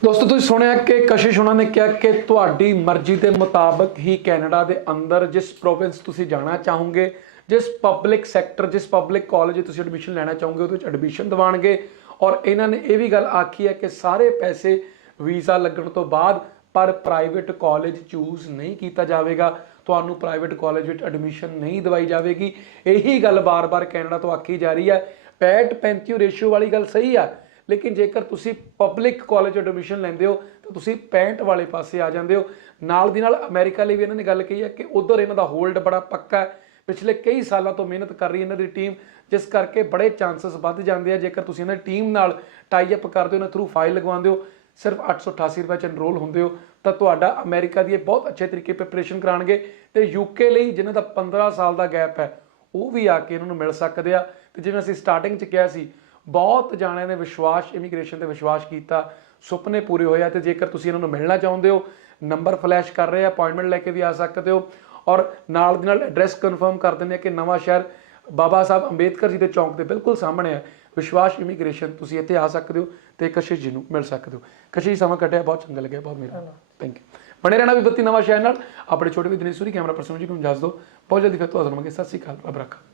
ਦੋਸਤੋ ਤੁਸੀਂ ਸੁਣਿਆ ਕਿ ਕਸ਼ਿਸ਼ ਉਹਨਾਂ ਨੇ ਕਿਹਾ ਕਿ ਤੁਹਾਡੀ ਮਰਜ਼ੀ ਦੇ ਮੁਤਾਬਕ ਹੀ ਕੈਨੇਡਾ ਦੇ ਅੰਦਰ ਜਿਸ ਪ੍ਰੋਵਿੰਸ ਤੁਸੀਂ ਜਾਣਾ ਚਾਹੋਗੇ ਜਿਸ ਪਬਲਿਕ ਸੈਕਟਰ ਜਿਸ ਪਬਲਿਕ ਕਾਲਜ ਤੁਸੀਂ ਐਡਮਿਸ਼ਨ ਲੈਣਾ ਚਾਹੋਗੇ, ਉਹਦੇ ਵਿੱਚ ਐਡਮਿਸ਼ਨ ਦਿਵਾਣਗੇ ਔਰ ਇਹਨਾਂ ਨੇ ਇਹ ਵੀ ਗੱਲ ਆਖੀ ਹੈ ਕਿ ਸਾਰੇ ਪੈਸੇ ਵੀਜ਼ਾ ਲੱਗਣ ਤੋਂ ਬਾਅਦ ਪਰ ਪ੍ਰਾਈਵੇਟ ਕਾਲਜ ਚੂਜ਼ ਨਹੀਂ ਕੀਤਾ ਜਾਵੇਗਾ। ਤੁਹਾਨੂੰ ਪ੍ਰਾਈਵੇਟ ਕਾਲਜ ਵਿੱਚ ਐਡਮਿਸ਼ਨ ਨਹੀਂ ਦਵਾਈ ਜਾਵੇਗੀ। ਇਹੀ ਗੱਲ ਬਾਰ-ਬਾਰ ਕੈਨੇਡਾ ਤੋਂ ਆਖੀ ਜਾ ਰਹੀ ਹੈ। 65 35 ਰੇਸ਼ੀਓ ਵਾਲੀ ਗੱਲ ਸਹੀ ਆ, ਲੇਕਿਨ ਜੇਕਰ ਤੁਸੀਂ ਪਬਲਿਕ ਕਾਲਜ ਐਡਮਿਸ਼ਨ ਲੈਂਦੇ ਹੋ, ਤਾਂ ਤੁਸੀਂ 65 ਵਾਲੇ ਪਾਸੇ ਆ ਜਾਂਦੇ ਹੋ। ਨਾਲ ਦੀ ਨਾਲ ਅਮਰੀਕਾ ਲਈ ਵੀ ਇਹਨਾਂ ਨੇ ਗੱਲ ਕਹੀ ਹੈ ਕਿ ਉਧਰ ਇਹਨਾਂ ਦਾ ਹੋਲਡ ਬੜਾ ਪੱਕਾ ਹੈ। ਪਿਛਲੇ ਕਈ ਸਾਲਾਂ ਤੋਂ ਮਿਹਨਤ ਕਰ ਰਹੀ ਇਹਨਾਂ ਦੀ ਟੀਮ, ਜਿਸ ਕਰਕੇ ਬੜੇ ਚਾਂਸਸ ਵੱਧ ਜਾਂਦੇ ਆ। ਜੇਕਰ ਤੁਸੀਂ ਇਹਨਾਂ ਦੀ ਟੀਮ ਨਾਲ ਟਾਈ ਅਪ ਕਰਦੇ ਹੋ ਨਾ ਥਰੂ ਫਾਈਲ ਲਗਵਾਉਂਦੇ ਹੋ, ਸਿਰਫ 888 ਰੁਪਏ ਚ ਐਨਰੋਲ ਹੁੰਦੇ ਹੋ, ਤਾਂ ਤੁਹਾਡਾ ਅਮਰੀਕਾ ਦੀ ਇਹ ਬਹੁਤ ਅੱਛੇ ਤਰੀਕੇ ਪ੍ਰੈਪਰੇਸ਼ਨ ਕਰਾਣਗੇ ਤੇ ਯੂਕੇ ਲਈ ਜਿਨ੍ਹਾਂ ਦਾ 15 ਸਾਲ ਦਾ ਗੈਪ ਹੈ, ਉਹ ਵੀ ਆ ਕੇ ਇਹਨਾਂ ਨੂੰ ਮਿਲ ਸਕਦੇ ਆ। ਤੇ ਜਿਵੇਂ ਅਸੀਂ ਸਟਾਰਟਿੰਗ ਚ ਕਿਹਾ ਸੀ, ਬਹੁਤ ਜਾਣਿਆਂ ਨੇ ਵਿਸ਼ਵਾਸ ਇਮੀਗ੍ਰੇਸ਼ਨ ਤੇ ਵਿਸ਼ਵਾਸ ਕੀਤਾ, ਸੁਪਨੇ ਪੂਰੇ ਹੋਏ ਆ। ਤੇ ਜੇਕਰ ਤੁਸੀਂ ਇਹਨਾਂ ਨੂੰ ਮਿਲਣਾ ਚਾਹੁੰਦੇ ਹੋ ਨੰਬਰ ਫਲੈਸ਼ ਕਰ ਰਹੇ ਆ ਅਪਾਇੰਟਮੈਂਟ ਲੈ ਕੇ ਵੀ ਆ ਸਕਦੇ ਹੋ। ਔਰ ਨਾਲ ਦੀ ਨਾਲ ਐਡਰੈਸ ਕਨਫਰਮ ਕਰ ਦਿੰਦੇ ਆ ਕਿ ਨਵਾਂ ਸ਼ਹਿਰ ਬਾਬਾ ਸਾਹਿਬ ਅੰਬੇਦਕਰ ਜੀ ਦੇ ਚੌਂਕ ਦੇ ਬਿਲਕੁਲ ਸਾਹਮਣੇ ਹੈ। ਵਿਸ਼ਵਾਸ ਇਮੀਗ੍ਰੇਸ਼ਨ ਤੁਸੀਂ ਇੱਥੇ ਆ ਸਕਦੇ ਹੋ ਤੇ ਕਸ਼ਿਸ਼ ਜੀ ਨੂੰ ਮਿਲ ਸਕਦੇ ਹੋ। ਕਸ਼ਿਸ਼ ਸਮਾਂ ਕੱਢਿਆ ਬਹੁਤ ਚੰਗਾ ਲੱਗਿਆ ਬਹੁਤ ਮੇਰਾ ਥੈਂਕ ਯੂ ਬਣੇ ਰਹਿਣਾ ਵੀ ਬੱਤੀ ਨਵਾਂ ਸ਼ਹਿਰ ਨਾਲ। ਆਪਣੇ ਛੋਟੇ ਵੀ ਦਿਨੇਸ਼ ਸੂਰੀ ਕੈਮਰਾ ਪਰਸਨ ਜੀ ਨੂੰ ਇਜਾਜ਼ਤ ਦਿਓ ਬਹੁਤ ਜਲਦੀ ਫਿਰ ਤੋਂ ਹਾਜ਼ਰ ਹੋਵਾਂਗੇ ਸਤਿ ਸ਼੍ਰੀ ਅਕਾਲ ਰੱਬ ਰੱਖਾ।